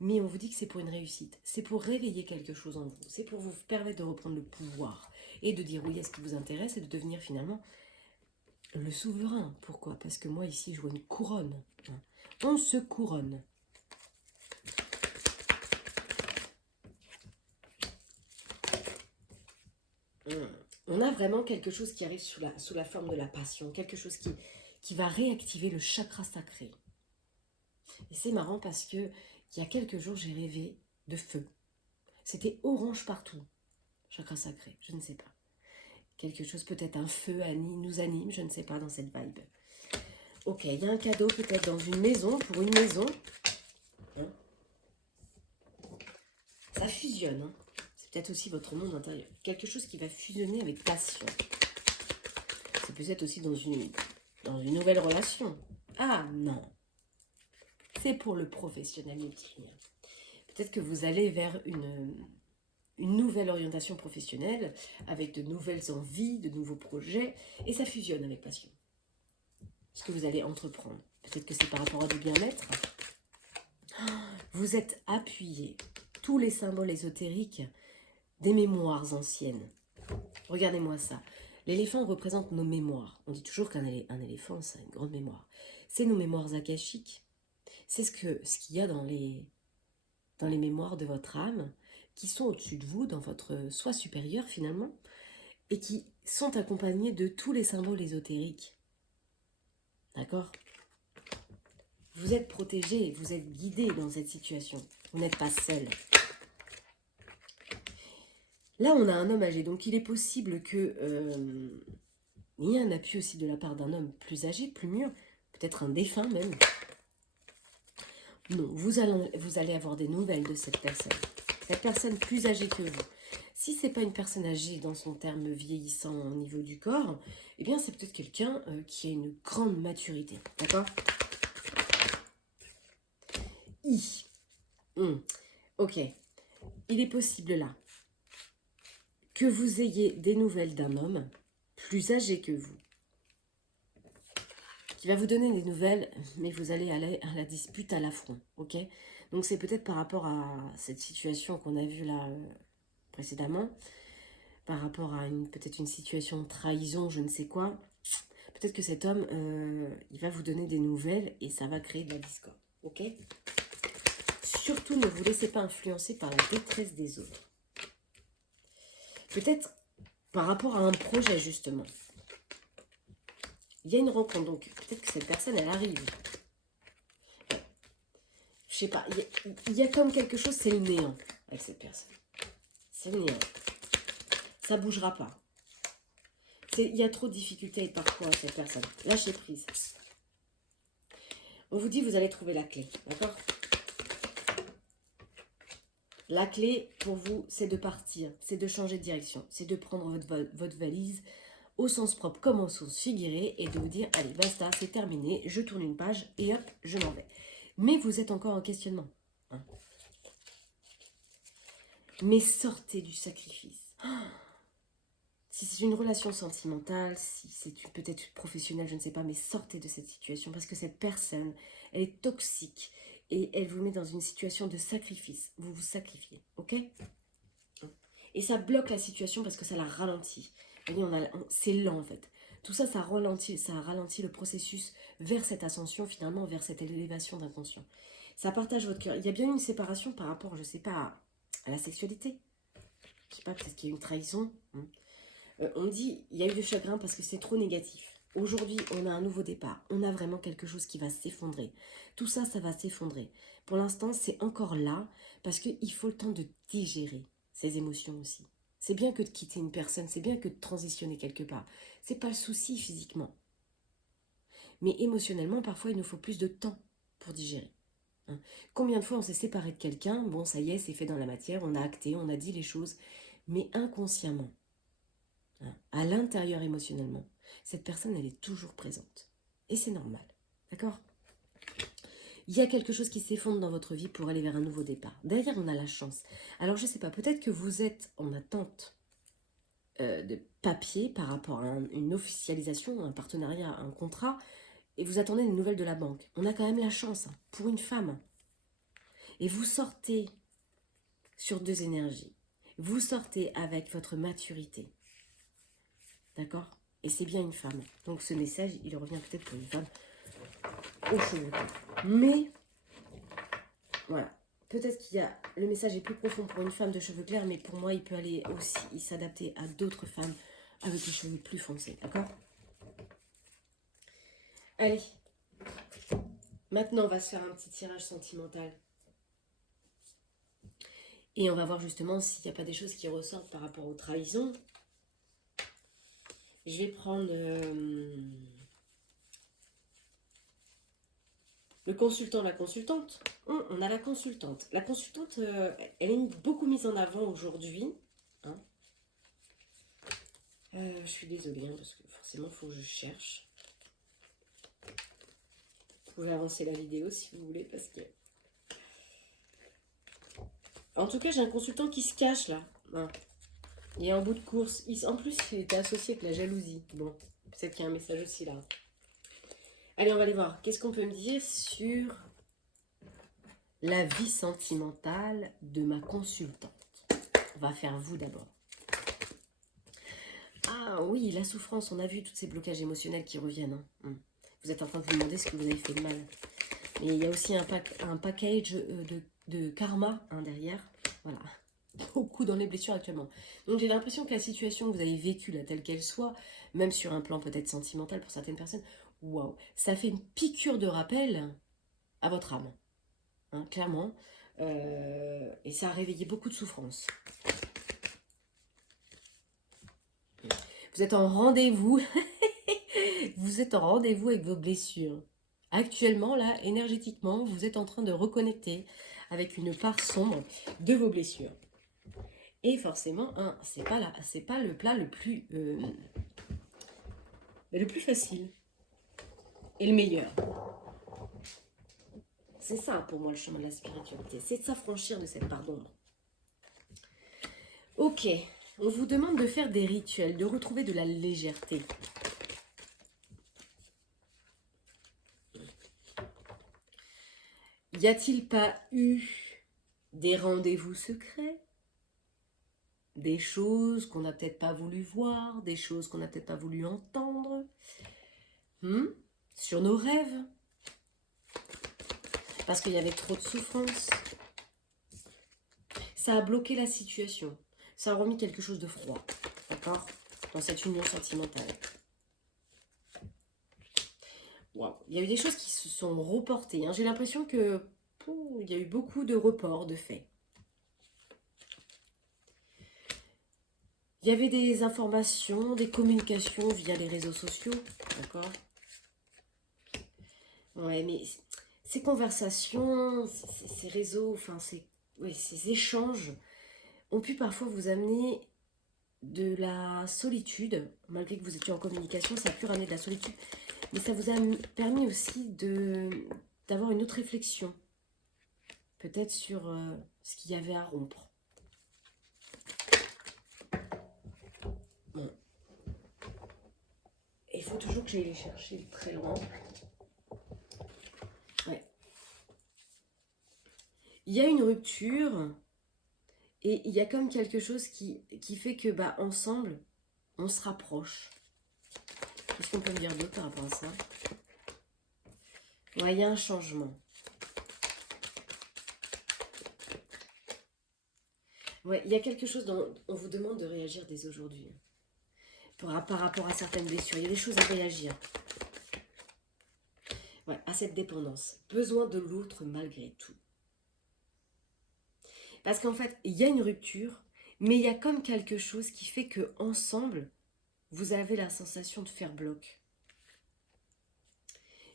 mais on vous dit que c'est pour une réussite, c'est pour réveiller quelque chose en vous, c'est pour vous permettre de reprendre le pouvoir et de dire oui à ce qui vous intéresse et de devenir finalement le souverain. Pourquoi? Parce que moi ici je vois une couronne, hein. On se couronne. On a vraiment quelque chose qui arrive sous la forme de la passion, quelque chose qui va réactiver le chakra sacré. Et c'est marrant parce que il y a quelques jours, j'ai rêvé de feu. C'était orange partout. Chakra sacré, je ne sais pas. Quelque chose, peut-être un feu nous anime, je ne sais pas, dans cette vibe. Ok, il y a un cadeau peut-être dans une maison, pour une maison. Hein, ça fusionne, hein. C'est peut-être aussi votre monde intérieur. Quelque chose qui va fusionner avec passion. C'est peut-être aussi dans une nouvelle relation. Ah non, c'est pour le professionnel ultime. Peut-être que vous allez vers une nouvelle orientation professionnelle, avec de nouvelles envies, de nouveaux projets, et ça fusionne avec passion. Ce que vous allez entreprendre. Peut-être que c'est par rapport à du bien-être. Vous êtes appuyé. Tous les symboles ésotériques des mémoires anciennes. Regardez-moi ça. L'éléphant représente nos mémoires. On dit toujours qu'un éléphant, c'est une grande mémoire. C'est nos mémoires akashiques. C'est ce qu'il y a dans les mémoires de votre âme, qui sont au-dessus de vous, dans votre soi supérieur finalement, et qui sont accompagnés de tous les symboles ésotériques. D'accord? Vous êtes protégé, vous êtes guidé dans cette situation. Vous n'êtes pas seul. Là, on a un homme âgé, donc il est possible que il y ait un appui aussi de la part d'un homme plus âgé, plus mûr, peut-être un défunt même. Non, vous allez avoir des nouvelles de cette personne plus âgée que vous. Si ce n'est pas une personne âgée dans son terme vieillissant au niveau du corps, eh bien c'est peut-être quelqu'un qui a une grande maturité, d'accord? Ok, il est possible là que vous ayez des nouvelles d'un homme plus âgé que vous, qui va vous donner des nouvelles, mais vous allez aller à la dispute, à l'affront, ok? Donc c'est peut-être par rapport à cette situation qu'on a vue là précédemment, par rapport à peut-être une situation de trahison, je ne sais quoi. Peut-être que cet homme, il va vous donner des nouvelles et ça va créer de la discorde, ok? Surtout, ne vous laissez pas influencer par la détresse des autres. Peut-être par rapport à un projet, justement. Il y a une rencontre, donc peut-être que cette personne, elle arrive. Je sais pas, il y a comme quelque chose, c'est le néant avec cette personne. C'est le néant. Ça ne bougera pas. Il y a trop de difficultés avec parfois cette personne. Lâchez prise. On vous dit, vous allez trouver la clé, d'accord? La clé pour vous, c'est de partir, c'est de changer de direction, c'est de prendre votre valise au sens propre comme au sens figuré et de vous dire, allez, basta, c'est terminé, je tourne une page et hop, je m'en vais. Mais vous êtes encore en questionnement. Hein. Mais sortez du sacrifice. Si c'est une relation sentimentale, si c'est peut-être professionnelle, je ne sais pas, mais sortez de cette situation parce que cette personne, elle est toxique et elle vous met dans une situation de sacrifice. Vous vous sacrifiez, ok? Et ça bloque la situation parce que ça la ralentit. Vous voyez, c'est lent en fait. Tout ça, ça ralentit le processus vers cette ascension, finalement, vers cette élévation d'inconscient. Ça partage votre cœur. Il y a bien une séparation par rapport, je ne sais pas, à la sexualité. Je ne sais pas, peut-être qu'il y a une trahison. On me dit, il y a eu du chagrin parce que c'est trop négatif. Aujourd'hui, on a un nouveau départ. On a vraiment quelque chose qui va s'effondrer. Tout ça, ça va s'effondrer. Pour l'instant, c'est encore là parce qu'il faut le temps de digérer ces émotions aussi. C'est bien que de quitter une personne, c'est bien que de transitionner quelque part. C'est pas le souci physiquement. Mais émotionnellement, parfois, il nous faut plus de temps pour digérer. Hein. Combien de fois on s'est séparé de quelqu'un, bon, ça y est, c'est fait dans la matière, on a acté, on a dit les choses, mais inconsciemment, hein, à l'intérieur émotionnellement, cette personne, elle est toujours présente. Et c'est normal. D'accord? Il y a quelque chose qui s'effondre dans votre vie pour aller vers un nouveau départ. Derrière, on a la chance. Alors, je ne sais pas, peut-être que vous êtes en attente de papier par rapport à une officialisation, un partenariat, un contrat, et vous attendez des nouvelles de la banque. On a quand même la chance, hein, pour une femme. Et vous sortez sur 2 énergies. Vous sortez avec votre maturité. D'accord? Et c'est bien une femme. Donc ce message, il revient peut-être pour une femme aux cheveux courts. Mais, voilà. Peut-être qu'il y a... Le message est plus profond pour une femme de cheveux clairs, mais pour moi, il peut aller aussi s'adapter à d'autres femmes avec les cheveux plus foncés. D'accord? Allez. Maintenant, on va se faire un petit tirage sentimental. Et on va voir justement s'il n'y a pas des choses qui ressortent par rapport aux trahisons. Je vais prendre le consultant, la consultante. On a la consultante. La consultante, elle est beaucoup mise en avant aujourd'hui. Hein. Je suis désolée, hein, parce que forcément, il faut que je cherche. Vous pouvez avancer la vidéo si vous voulez, parce que... En tout cas, j'ai un consultant qui se cache, là. Hein. Il est en bout de course. En plus, il était associé avec la jalousie. Bon, peut-être qu'il y a un message aussi, là. Allez, on va aller voir. Qu'est-ce qu'on peut me dire sur la vie sentimentale de ma consultante? On va faire vous d'abord. Ah oui, la souffrance, on a vu tous ces blocages émotionnels qui reviennent. Hein. Vous êtes en train de vous demander ce que vous avez fait de mal. Mais il y a aussi un package de karma derrière. Voilà. Beaucoup dans les blessures actuellement. Donc j'ai l'impression que la situation que vous avez vécue, là, telle qu'elle soit, même sur un plan peut-être sentimental pour certaines personnes, waouh, ça fait une piqûre de rappel à votre âme. Hein, clairement. Et ça a réveillé beaucoup de souffrance. Vous êtes en rendez-vous. Vous êtes en rendez-vous avec vos blessures. Actuellement, là, énergétiquement, vous êtes en train de reconnecter avec une part sombre de vos blessures. Et forcément, hein, c'est pas le plat le plus facile et le meilleur. C'est ça pour moi le chemin de la spiritualité, c'est de s'affranchir de cette part d'ombre. Ok, on vous demande de faire des rituels, de retrouver de la légèreté. Y a-t-il pas eu des rendez-vous secrets? Des choses qu'on n'a peut-être pas voulu voir, des choses qu'on n'a peut-être pas voulu entendre, sur nos rêves, parce qu'il y avait trop de souffrance. Ça a bloqué la situation, ça a remis quelque chose de froid, d'accord, dans cette union sentimentale. Wow. Il y a eu des choses qui se sont reportées, hein. J'ai l'impression que il y a eu beaucoup de reports de faits. Il y avait des informations, des communications via les réseaux sociaux, d'accord? Ouais, mais ces conversations, ces réseaux, enfin, ces échanges ont pu parfois vous amener de la solitude. Malgré que vous étiez en communication, ça a pu ramener de la solitude. Mais ça vous a permis aussi d'avoir une autre réflexion. Peut-être sur ce qu'il y avait à rompre. Bon. Et il faut toujours que j'aille les chercher très loin. Ouais. Il y a une rupture et il y a comme quelque chose qui fait que ensemble, on se rapproche. Qu'est-ce qu'on peut me dire d'autre par rapport à ça? Ouais, il y a un changement. Ouais, il y a quelque chose dont on vous demande de réagir dès aujourd'hui. par rapport à certaines blessures. Il y a des choses à réagir. Ouais, à cette dépendance. Besoin de l'autre malgré tout. Parce qu'en fait, il y a une rupture, mais il y a comme quelque chose qui fait que ensemble, vous avez la sensation de faire bloc.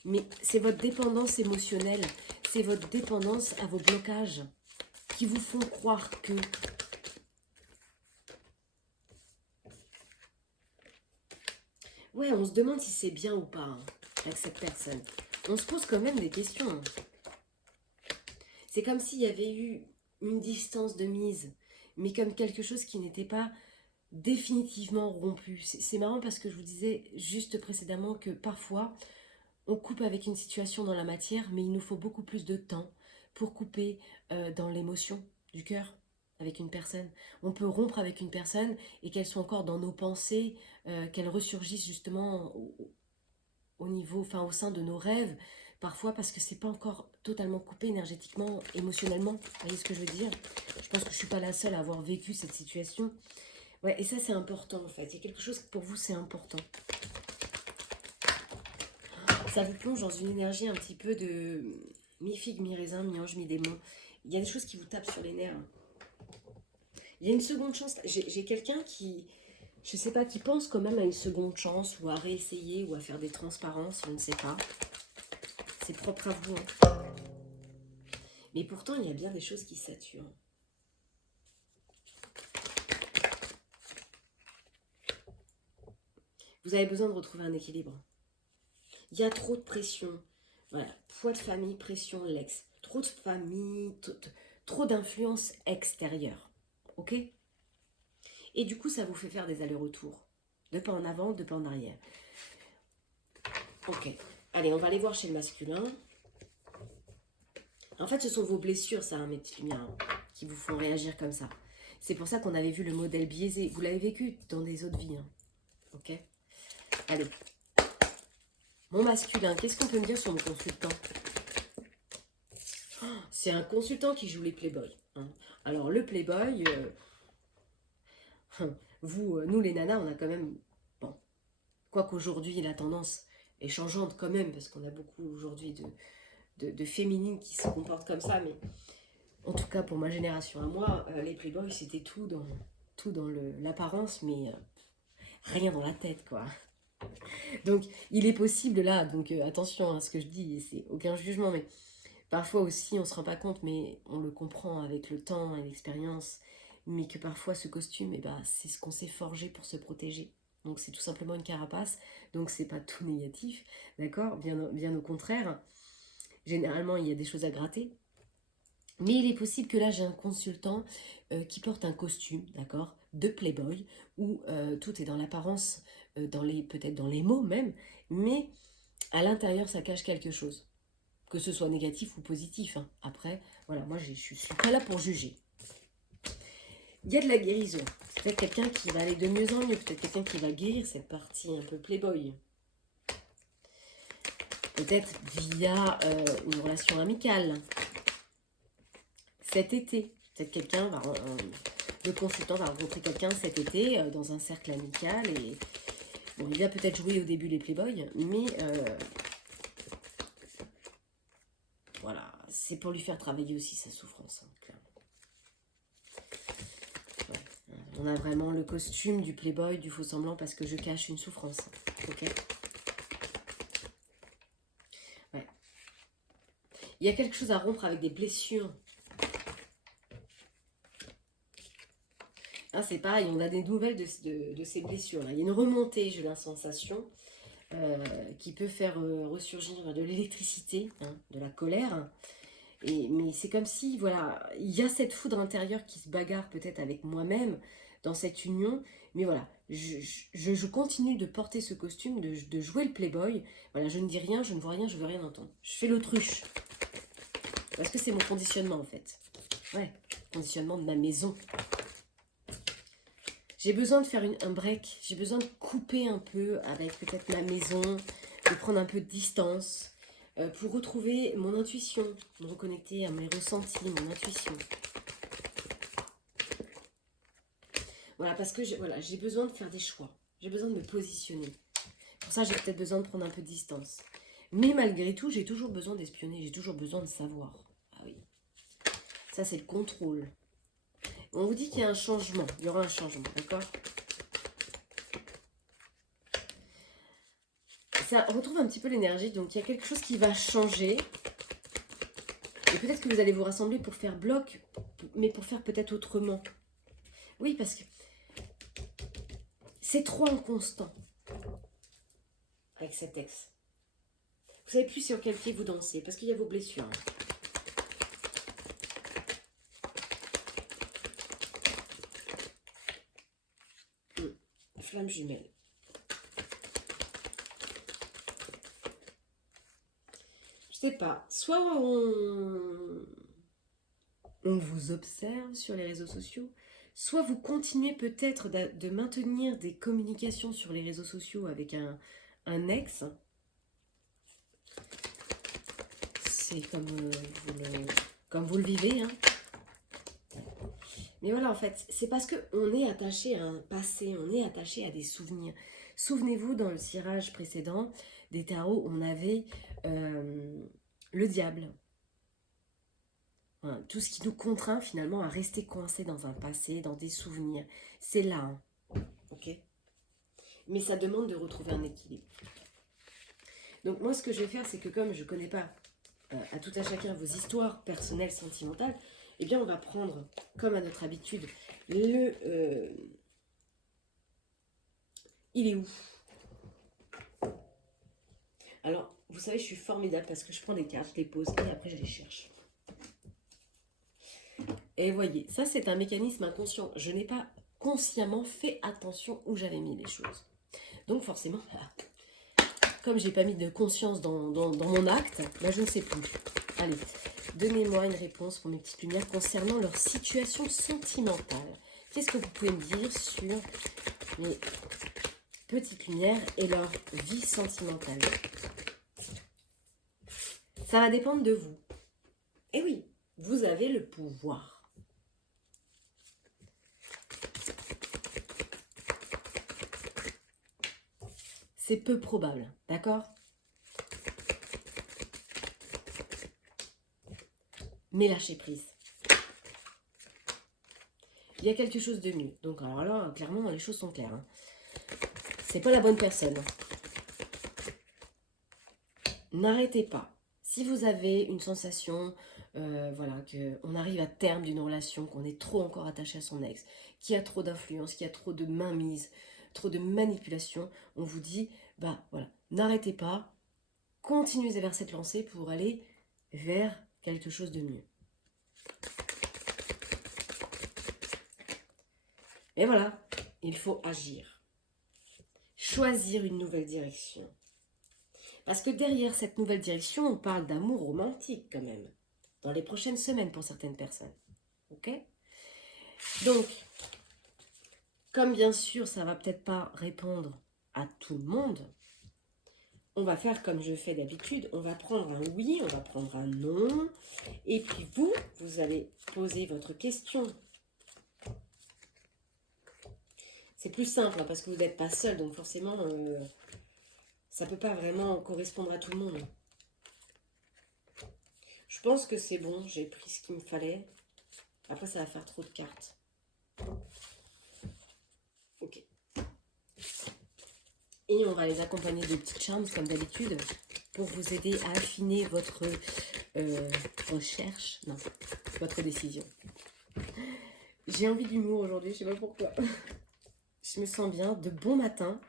Mais c'est votre dépendance émotionnelle, c'est votre dépendance à vos blocages qui vous font croire que... Ouais, on se demande si c'est bien ou pas hein, avec cette personne. On se pose quand même des questions. Hein. C'est comme s'il y avait eu une distance de mise, mais comme quelque chose qui n'était pas définitivement rompu. C'est marrant parce que je vous disais juste précédemment que parfois, on coupe avec une situation dans la matière, mais il nous faut beaucoup plus de temps pour couper dans l'émotion du cœur avec une personne. On peut rompre avec une personne et qu'elle soit encore dans nos pensées, qu'elle ressurgisse justement au niveau, enfin au sein de nos rêves, parfois parce que c'est pas encore totalement coupé énergétiquement, émotionnellement. Vous voyez ce que je veux dire? Je pense que je suis pas la seule à avoir vécu cette situation. Ouais, et ça c'est important en fait. Il y a quelque chose que pour vous c'est important. Ça vous plonge dans une énergie un petit peu de mi-figue, mi-raisin, mi-ange, mi-démon. Il y a des choses qui vous tapent sur les nerfs. Il y a une seconde chance. J'ai quelqu'un qui, je sais pas, qui pense quand même à une seconde chance ou à réessayer ou à faire des transparences, je ne sais pas. C'est propre à vous. Hein. Mais pourtant, il y a bien des choses qui saturent. Vous avez besoin de retrouver un équilibre. Il y a trop de pression. Voilà, poids de famille, pression, l'ex. Trop de famille, trop d'influence extérieure. Ok? Et du coup, ça vous fait faire des allers-retours. Deux pas en avant, deux pas en arrière. Ok. Allez, on va aller voir chez le masculin. En fait, ce sont vos blessures, ça, hein, mes petites lumières, hein, qui vous font réagir comme ça. C'est pour ça qu'on avait vu le modèle biaisé. Vous l'avez vécu dans des autres vies. Hein. Ok? Allez. Mon masculin, qu'est-ce qu'on peut me dire sur mon consultant? Oh, c'est un consultant qui joue les playboys. Hein. Alors, le playboy, vous, nous les nanas, on a quand même... Bon, quoi qu'aujourd'hui, la tendance est changeante quand même, parce qu'on a beaucoup aujourd'hui de féminines qui se comportent comme ça, mais en tout cas pour ma génération à moi, les playboys c'était tout dans l'apparence, mais rien dans la tête quoi. Donc il est possible là, donc attention à ce que je dis, c'est aucun jugement, mais parfois aussi on se rend pas compte, mais on le comprend avec le temps et l'expérience, mais que parfois ce costume, eh ben, c'est ce qu'on s'est forgé pour se protéger. Donc c'est tout simplement une carapace, donc c'est pas tout négatif, d'accord, bien au contraire. Généralement il y a des choses à gratter. Mais il est possible que là, j'ai un consultant qui porte un costume, d'accord, de Playboy, où tout est dans l'apparence, peut-être dans les mots même, mais à l'intérieur, ça cache quelque chose. Que ce soit négatif ou positif. Hein. Après, voilà, moi, je suis pas là pour juger. Il y a de la guérison. C'est peut-être quelqu'un qui va aller de mieux en mieux. Peut-être quelqu'un qui va guérir cette partie un peu Playboy. Peut-être via une relation amicale. Cet été, peut-être quelqu'un va... le consultant va rencontrer quelqu'un cet été dans un cercle amical et bon, il va peut-être jouer au début les Playboys, mais voilà, c'est pour lui faire travailler aussi sa souffrance, hein, clairement. Ouais. On a vraiment le costume du Playboy, du faux semblant parce que je cache une souffrance, ok. Ouais. Il y a quelque chose à rompre avec des blessures. Ah, c'est pareil, on a des nouvelles de ces blessures. Là. Il y a une remontée, j'ai la sensation, qui peut faire ressurgir de l'électricité, hein, de la colère. Mais c'est comme si, voilà, il y a cette foudre intérieure qui se bagarre peut-être avec moi-même dans cette union. Mais voilà, je continue de porter ce costume, de jouer le playboy. Voilà, je ne dis rien, je ne vois rien, je veux rien entendre. Je fais l'autruche. Parce que c'est mon conditionnement en fait. Ouais, conditionnement de ma maison. J'ai besoin de faire un break, j'ai besoin de couper un peu avec peut-être ma maison, de prendre un peu de distance pour retrouver mon intuition, me reconnecter à mes ressentis, mon intuition. Voilà, parce que j'ai besoin de faire des choix. J'ai besoin de me positionner. Pour ça, j'ai peut-être besoin de prendre un peu de distance. Mais malgré tout, j'ai toujours besoin d'espionner. J'ai toujours besoin de savoir. Ah oui. Ça, c'est le contrôle. On vous dit qu'il y a un changement. Il y aura un changement, d'accord? Ça retrouve un petit peu l'énergie. Donc, il y a quelque chose qui va changer. Et peut-être que vous allez vous rassembler pour faire bloc, mais pour faire peut-être autrement. Oui, parce que c'est trop inconstant avec cet ex. Vous savez plus sur quel pied vous dansez, parce qu'il y a vos blessures. Flamme jumelle. Je sais pas, soit on vous observe sur les réseaux sociaux, soit vous continuez peut-être de maintenir des communications sur les réseaux sociaux avec un ex. C'est comme vous le vivez. Hein. Mais voilà, en fait, c'est parce qu'on est attaché à un passé, on est attaché à des souvenirs. Souvenez-vous, dans le tirage précédent des tarots, on avait le diable. Voilà, tout ce qui nous contraint finalement à rester coincé dans un passé, dans des souvenirs. C'est là. Hein. Ok. Mais ça demande de retrouver un équilibre. Donc moi, ce que je vais faire, c'est que comme je ne connais pas à tout à chacun vos histoires personnelles, sentimentales, eh bien on va prendre, comme à notre habitude, il est où? Alors, vous savez, je suis formidable parce que je prends des cartes, je les pose et après je les cherche. Et voyez, ça c'est un mécanisme inconscient. Je n'ai pas consciemment fait attention où j'avais mis les choses. Donc forcément, comme j'ai pas mis de conscience dans mon acte, là je ne sais plus. Allez, donnez-moi une réponse pour mes petites lumières concernant leur situation sentimentale. Qu'est-ce que vous pouvez me dire sur mes petites lumières et leur vie sentimentale? Ça va dépendre de vous. Et oui, vous avez le pouvoir. C'est peu probable, d'accord? Mais lâchez prise. Il y a quelque chose de mieux. Donc alors là, clairement, les choses sont claires. Hein. C'est pas la bonne personne. N'arrêtez pas. Si vous avez une sensation, voilà, qu'on arrive à terme d'une relation, qu'on est trop encore attaché à son ex, qu'il y a trop d'influence, qu'il y a trop de mainmise, trop de manipulation, on vous dit, bah voilà, n'arrêtez pas, continuez vers cette lancée pour aller vers quelque chose de mieux. Et voilà, il faut agir. Choisir une nouvelle direction. Parce que derrière cette nouvelle direction, on parle d'amour romantique quand même. Dans les prochaines semaines pour certaines personnes. Ok? Donc, comme bien sûr, ça va peut-être pas répondre à tout le monde, on va faire comme je fais d'habitude. On va prendre un oui, on va prendre un non. Et puis vous allez poser votre question. C'est plus simple hein, parce que vous n'êtes pas seul, donc forcément, ça ne peut pas vraiment correspondre à tout le monde. Je pense que c'est bon, j'ai pris ce qu'il me fallait. Après, ça va faire trop de cartes. Ok. Et on va les accompagner de petites charmes, comme d'habitude, pour vous aider à affiner votre recherche, non, votre décision. J'ai envie d'humour aujourd'hui, je sais pas pourquoi. Je me sens bien, de bon matin,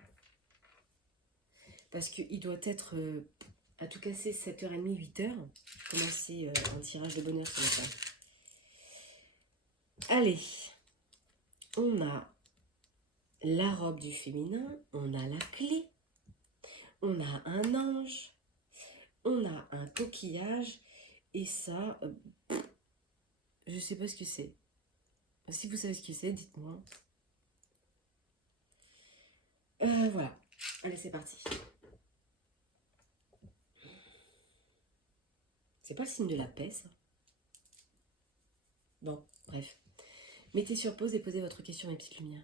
parce qu'il doit être, à tout casser, 7h30, 8h. Commencer un tirage de bonheur ce matin. Allez, on a la robe du féminin, on a la clé, on a un ange, on a un coquillage, et ça, je sais pas ce que c'est. Si vous savez ce que c'est, dites-moi. Voilà, allez c'est parti. C'est pas le signe de la paix ça? Bon, bref. Mettez sur pause et posez votre question mes petites lumières.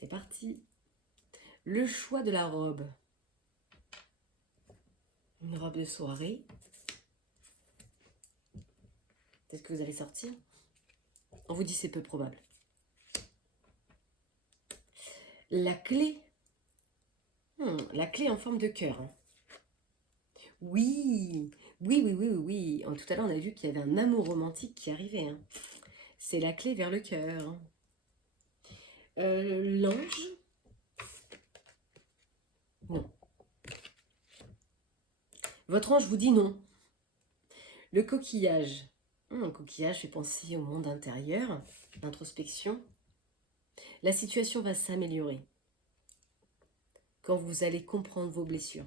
C'est parti. Le choix de la robe. Une robe de soirée. Peut-être que vous allez sortir. On vous dit c'est peu probable. La clé. La clé en forme de cœur. Oui, oui. Tout à l'heure, on a vu qu'il y avait un amour romantique qui arrivait. C'est la clé vers le cœur. L'ange. Non. Votre ange vous dit non. Le coquillage. Un coquillage fait penser au monde intérieur, l'introspection. La situation va s'améliorer quand vous allez comprendre vos blessures.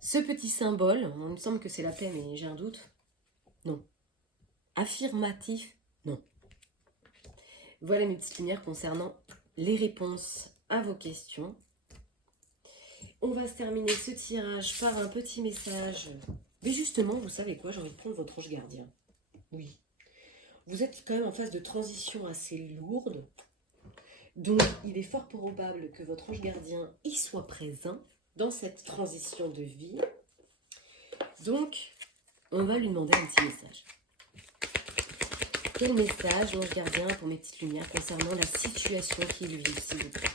Ce petit symbole, il me semble que c'est la paix, mais j'ai un doute. Non. Affirmatif, non. Voilà mes petites lumières concernant les réponses à vos questions. On va se terminer ce tirage par un petit message. Mais justement, vous savez quoi, j'ai envie de prendre votre ange gardien. Oui. Vous êtes quand même en phase de transition assez lourde. Donc, il est fort probable que votre ange gardien y soit présent dans cette transition de vie. Donc, on va lui demander un petit message. Quel message, l'ange gardien, pour mes petites lumières concernant la situation qu'il vit, s'il vous plaît?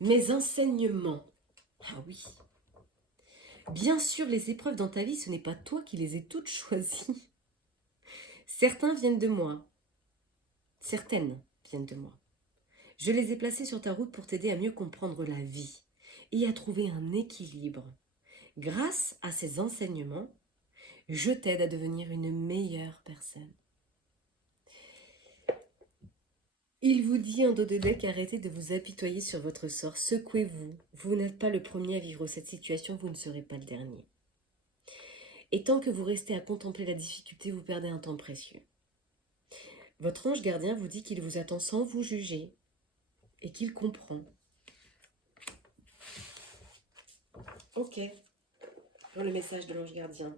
Mes enseignements. Ah oui. Bien sûr, les épreuves dans ta vie, ce n'est pas toi qui les ai toutes choisies. Certains viennent de moi. Certaines viennent de moi. Je les ai placées sur ta route pour t'aider à mieux comprendre la vie et à trouver un équilibre. Grâce à ces enseignements, je t'aide à devenir une meilleure personne. Il vous dit en dos de deck, arrêtez de vous apitoyer sur votre sort, secouez-vous. Vous n'êtes pas le premier à vivre cette situation, vous ne serez pas le dernier. Et tant que vous restez à contempler la difficulté, vous perdez un temps précieux. Votre ange gardien vous dit qu'il vous attend sans vous juger et qu'il comprend. Ok, pour le message de l'ange gardien.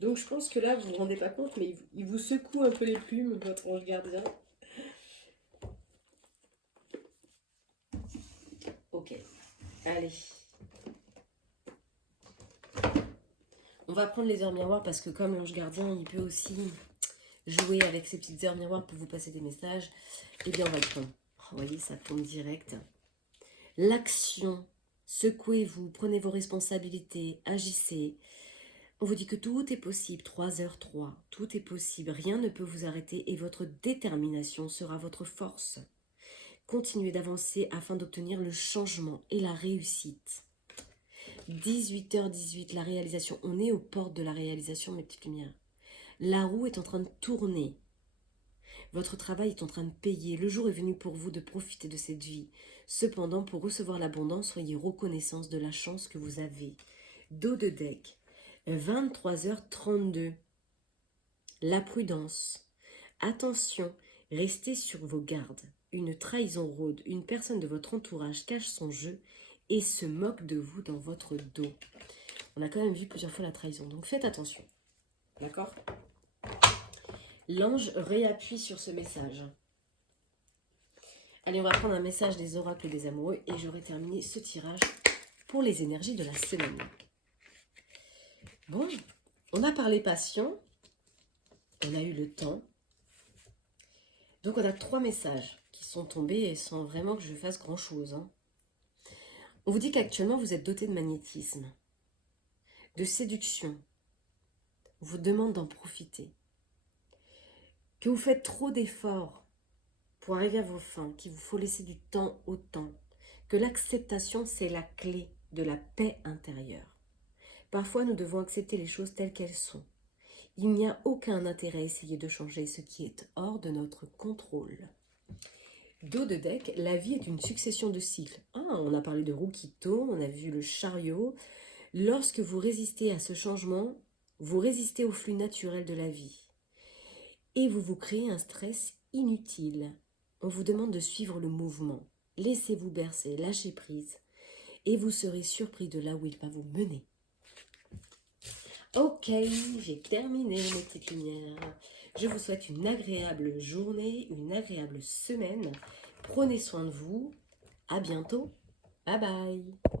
Donc je pense que là, vous ne vous rendez pas compte, mais il vous secoue un peu les plumes, votre ange gardien. Ok, allez. On va prendre les heures miroirs parce que comme l'ange gardien, il peut aussi jouer avec ces petites heures miroirs pour vous passer des messages. Eh bien, on va le prendre. Vous voyez, ça tombe direct. L'action. Secouez-vous, prenez vos responsabilités, agissez. On vous dit que tout est possible, 3h03, tout est possible, rien ne peut vous arrêter et votre détermination sera votre force. Continuez d'avancer afin d'obtenir le changement et la réussite. 18h18, la réalisation. On est aux portes de la réalisation, mes petites lumières. La roue est en train de tourner. Votre travail est en train de payer. Le jour est venu pour vous de profiter de cette vie. Cependant, pour recevoir l'abondance, soyez reconnaissants de la chance que vous avez. Dos de deck. 23h32. La prudence. Attention, restez sur vos gardes. Une trahison rôde. Une personne de votre entourage cache son jeu et se moque de vous dans votre dos. On a quand même vu plusieurs fois la trahison, donc faites attention. D'accord ? L'ange réappuie sur ce message. Allez, on va prendre un message des oracles des amoureux et j'aurai terminé ce tirage pour les énergies de la semaine. Bon, on a parlé passion, on a eu le temps. Donc on a 3 messages qui sont tombés et sans vraiment que je fasse grand-chose. On vous dit qu'actuellement vous êtes doté de magnétisme, de séduction. On vous demande d'en profiter. Que vous faites trop d'efforts pour arriver à vos fins, qu'il vous faut laisser du temps au temps, que l'acceptation c'est la clé de la paix intérieure. Parfois nous devons accepter les choses telles qu'elles sont. Il n'y a aucun intérêt à essayer de changer ce qui est hors de notre contrôle. Dos de deck, la vie est une succession de cycles. On a parlé de roue qui tourne, on a vu le chariot. Lorsque vous résistez à ce changement, vous résistez au flux naturel de la vie. Et vous vous créez un stress inutile. On vous demande de suivre le mouvement. Laissez-vous bercer, lâchez prise. Et vous serez surpris de là où il va vous mener. Ok, j'ai terminé mes petites lumières. Je vous souhaite une agréable journée, une agréable semaine. Prenez soin de vous. À bientôt. Bye bye.